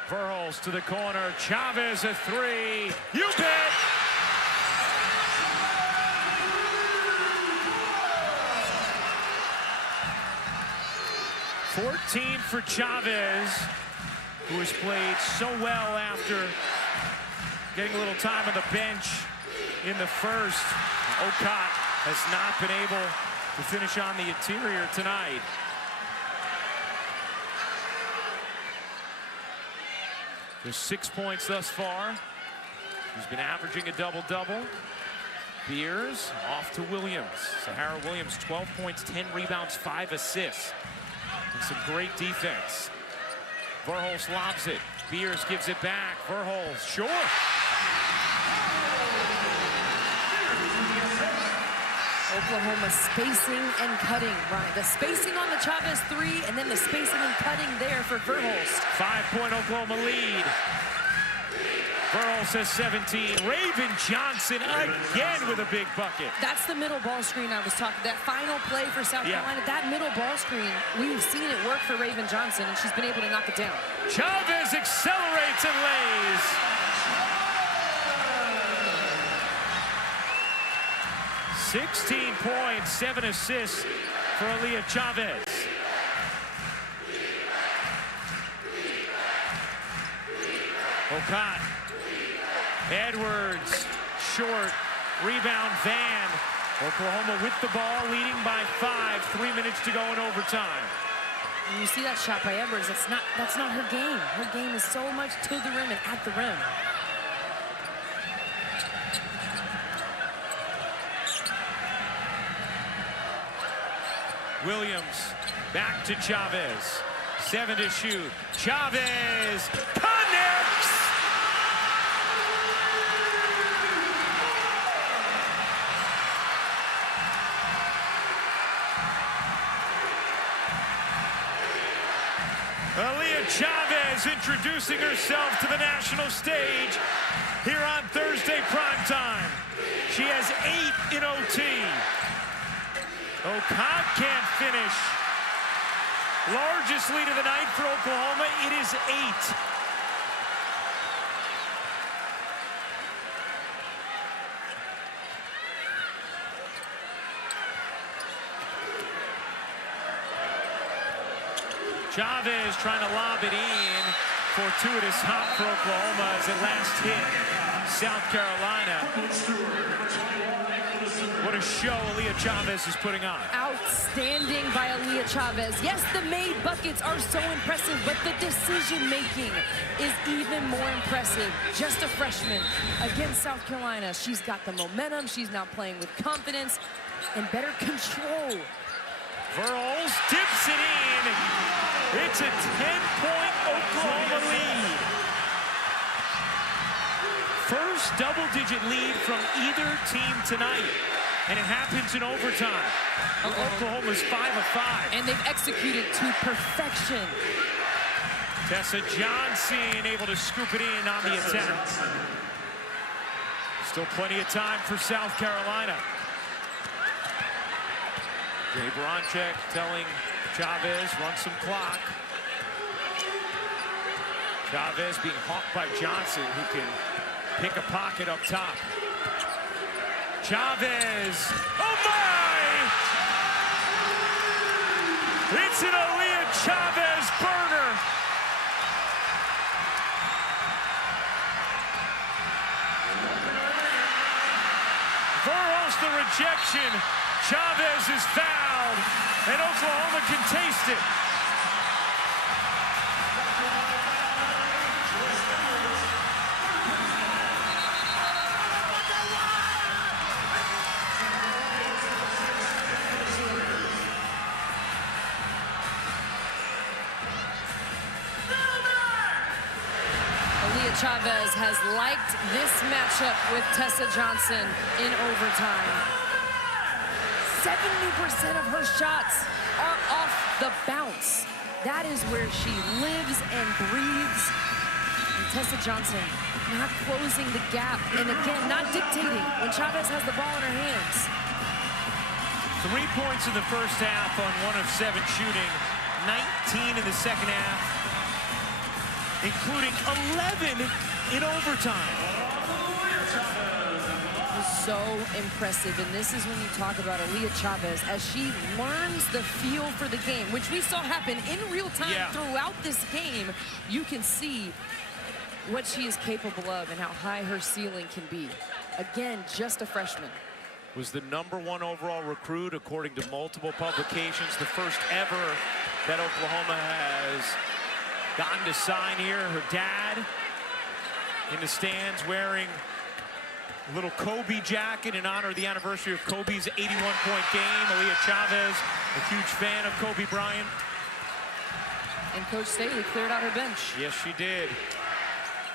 Verhulst to the corner. Chavez a 3. You bet! $14 for Chavez, who has played so well after getting a little time on the bench in the first. Okot has not been able to finish on the interior tonight. Just 6 points thus far. He's been averaging a double-double. Beers off to Williams. Sahara Williams, 12 points, 10 rebounds, 5 assists. And some great defense. Verhulst lobs it. Beers gives it back. Verhulst, sure. Oklahoma spacing and cutting, Ryan. The spacing on the Chavez 3, and then the spacing and cutting there for Verhulst. 5-point Oklahoma lead. Verhulst has 17. Raven Johnson again with a big bucket. That's the middle ball screen I was talking. That final play for South Carolina, that middle ball screen, we've seen it work for Raven Johnson, and she's been able to knock it down. Chavez accelerates and lays. $16 points, 7 assists for Aaliyah Chavez. Okot. Edwards, short, rebound Van. Oklahoma with the ball, leading by 5, 3 minutes to go in overtime. And you see that shot by Edwards, that's not her game. Her game is so much to the rim and at the rim. Williams back to Chavez. 7 to shoot. Chavez connects! Chavez introducing herself to the national stage here on Thursday primetime. She has 8 in OT. O'Connor can't finish. Largest lead of the night for Oklahoma. It is 8. Chavez trying to lob it in. Fortuitous hop for Oklahoma as it last hit South Carolina. What a show Aaliyah Chavez is putting on. Outstanding by Aaliyah Chavez. Yes, the made buckets are so impressive, but the decision-making is even more impressive. Just a freshman against South Carolina. She's got the momentum. She's now playing with confidence and better control. Verles dips it in. It's a 10-point Oklahoma lead. First double-digit lead from either team tonight. And it happens in overtime. Oklahoma's 5 of 5. And they've executed to perfection. Tessa Johnson able to scoop it in on the attempt. Still plenty of time for South Carolina. Jay Bronchek telling Chavez, run some clock. Chavez being hawked by Johnson, who can pick a pocket up top. Chavez, oh my! It's an Aaliyah Chavez burner. Verhulst the rejection. Chavez is fouled, and Oklahoma can taste it. Aaliyah Chavez has liked this matchup with Tessa Johnson in overtime. 70% of her shots are off the bounce. That is where she lives and breathes. And Tessa Johnson not closing the gap, and again, not dictating when Chavez has the ball in her hands. 3 points in the first half on 1 of 7 shooting, 19 in the second half, including 11 in overtime. So impressive, and this is when you talk about Aaliyah Chavez as she learns the feel for the game, which we saw happen in real time throughout this game. You can see what she is capable of and how high her ceiling can be. Again, just a freshman. Was the #1 overall recruit according to multiple publications, the first ever that Oklahoma has gotten to sign here. Her dad in the stands wearing a little Kobe jacket in honor of the anniversary of Kobe's 81-point game. Aaliyah Chavez, a huge fan of Kobe Bryant. And Coach Staley cleared out her bench. Yes, she did.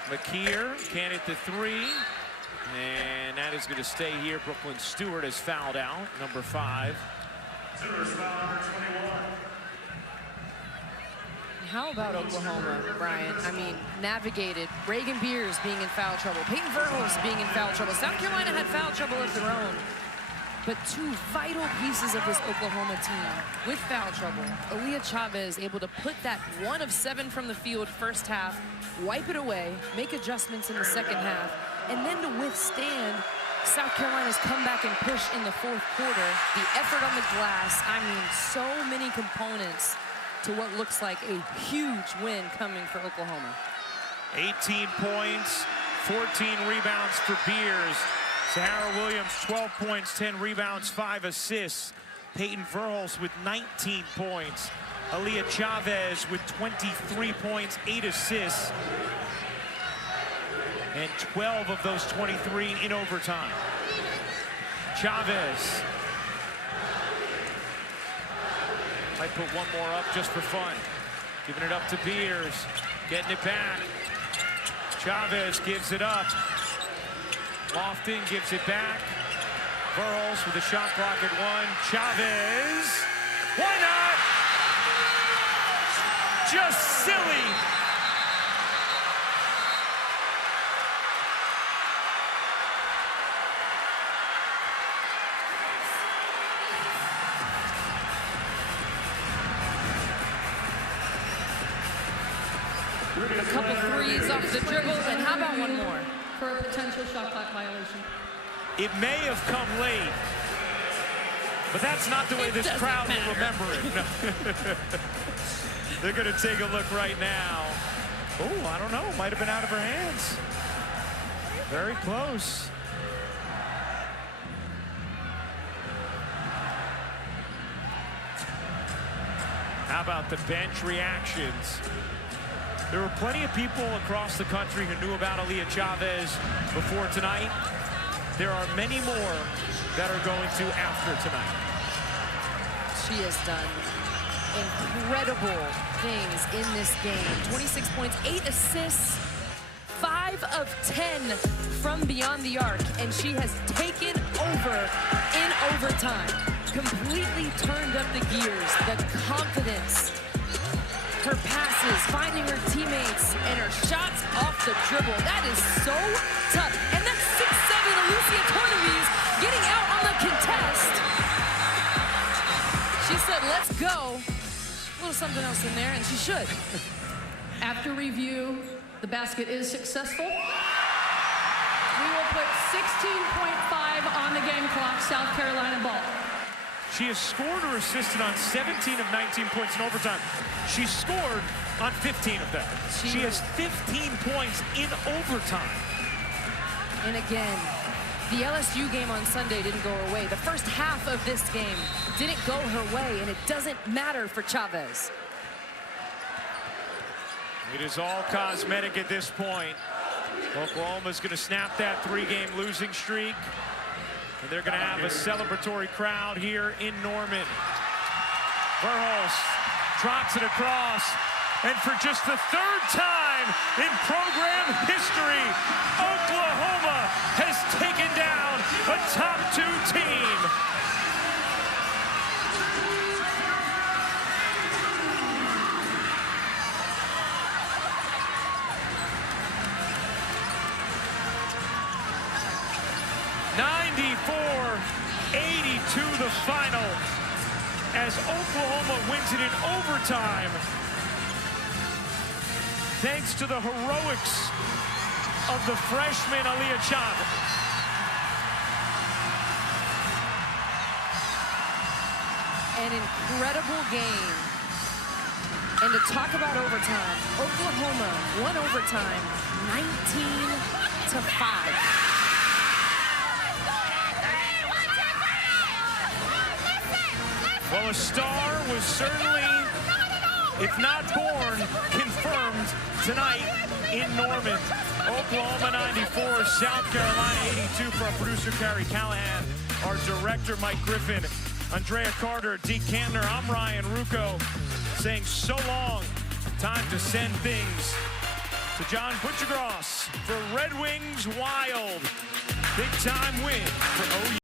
McKeer can't hit the 3. And that is going to stay here. Brooklyn Stewart has fouled out, number 5. Stewart's foul number 21. How about Oklahoma, Brian? I mean, navigated Reagan Beers being in foul trouble, Peyton Verhulst being in foul trouble. South Carolina had foul trouble of their own. But 2 vital pieces of this Oklahoma team with foul trouble. Aaliyah Chavez able to put that 1 of 7 from the field first half, wipe it away, make adjustments in the second half, and then to withstand South Carolina's comeback and push in the fourth quarter. The effort on the glass, I mean, so many components to what looks like a huge win coming for Oklahoma. 18 points, 14 rebounds for Beers. Sahara Williams, 12 points, 10 rebounds, 5 assists. Peyton Verhulst with 19 points. Aaliyah Chavez with 23 points, 8 assists. And 12 of those 23 in overtime. Chavez might put one more up just for fun. Giving it up to Beers, getting it back. Chavez gives it up. Lofton gives it back. Verhulst with a shot clock at 1. Chavez, why not? just silly. A couple threes off the dribble, and how about one more? For a potential shot clock violation. It may have come late, but that's not the way this crowd will remember it. No. They're going to take a look right now. Oh, I don't know. Might have been out of her hands. Very close. How about the bench reactions? There were plenty of people across the country who knew about Aaliyah Chavez before tonight. There are many more that are going to after tonight. She has done incredible things in this game. 26 points, 8 assists, 5 of 10 from beyond the arc, and she has taken over in overtime. Completely turned up the gears, the confidence, her passes, finding her teammates, and her shots off the dribble. That is so tough. And that's 6'7" Alicia Tornaviz getting out on the contest. She said, let's go. A little something else in there, and she should. After review, the basket is successful. We will put 16.5 on the game clock, South Carolina ball. She has scored or assisted on 17 of 19 points in overtime. She scored on 15 of them. She has 15 points in overtime. And again, the LSU game on Sunday didn't go her way. The first half of this game didn't go her way, and it doesn't matter for Chavez. It is all cosmetic at this point. Oklahoma's going to snap that 3-game losing streak. And they're going to have a celebratory crowd here in Norman. Verhulst trots it across. And for just the 3rd time in program history, Oklahoma has taken down a top 2 team. The final as Oklahoma wins it in overtime thanks to the heroics of the freshman Aaliyah Chavez. An incredible game. And to talk about overtime, Oklahoma won overtime 19-5. Well, a star was certainly, if not born, confirmed tonight in Norman. Oklahoma 94, South Carolina 82 for our producer, Carrie Callahan, our director, Mike Griffin, Andrea Carter, Deke Kantner. I'm Ryan Rucco saying so long. Time to send things to John Butchergross for Red Wings Wild. Big time win for OU.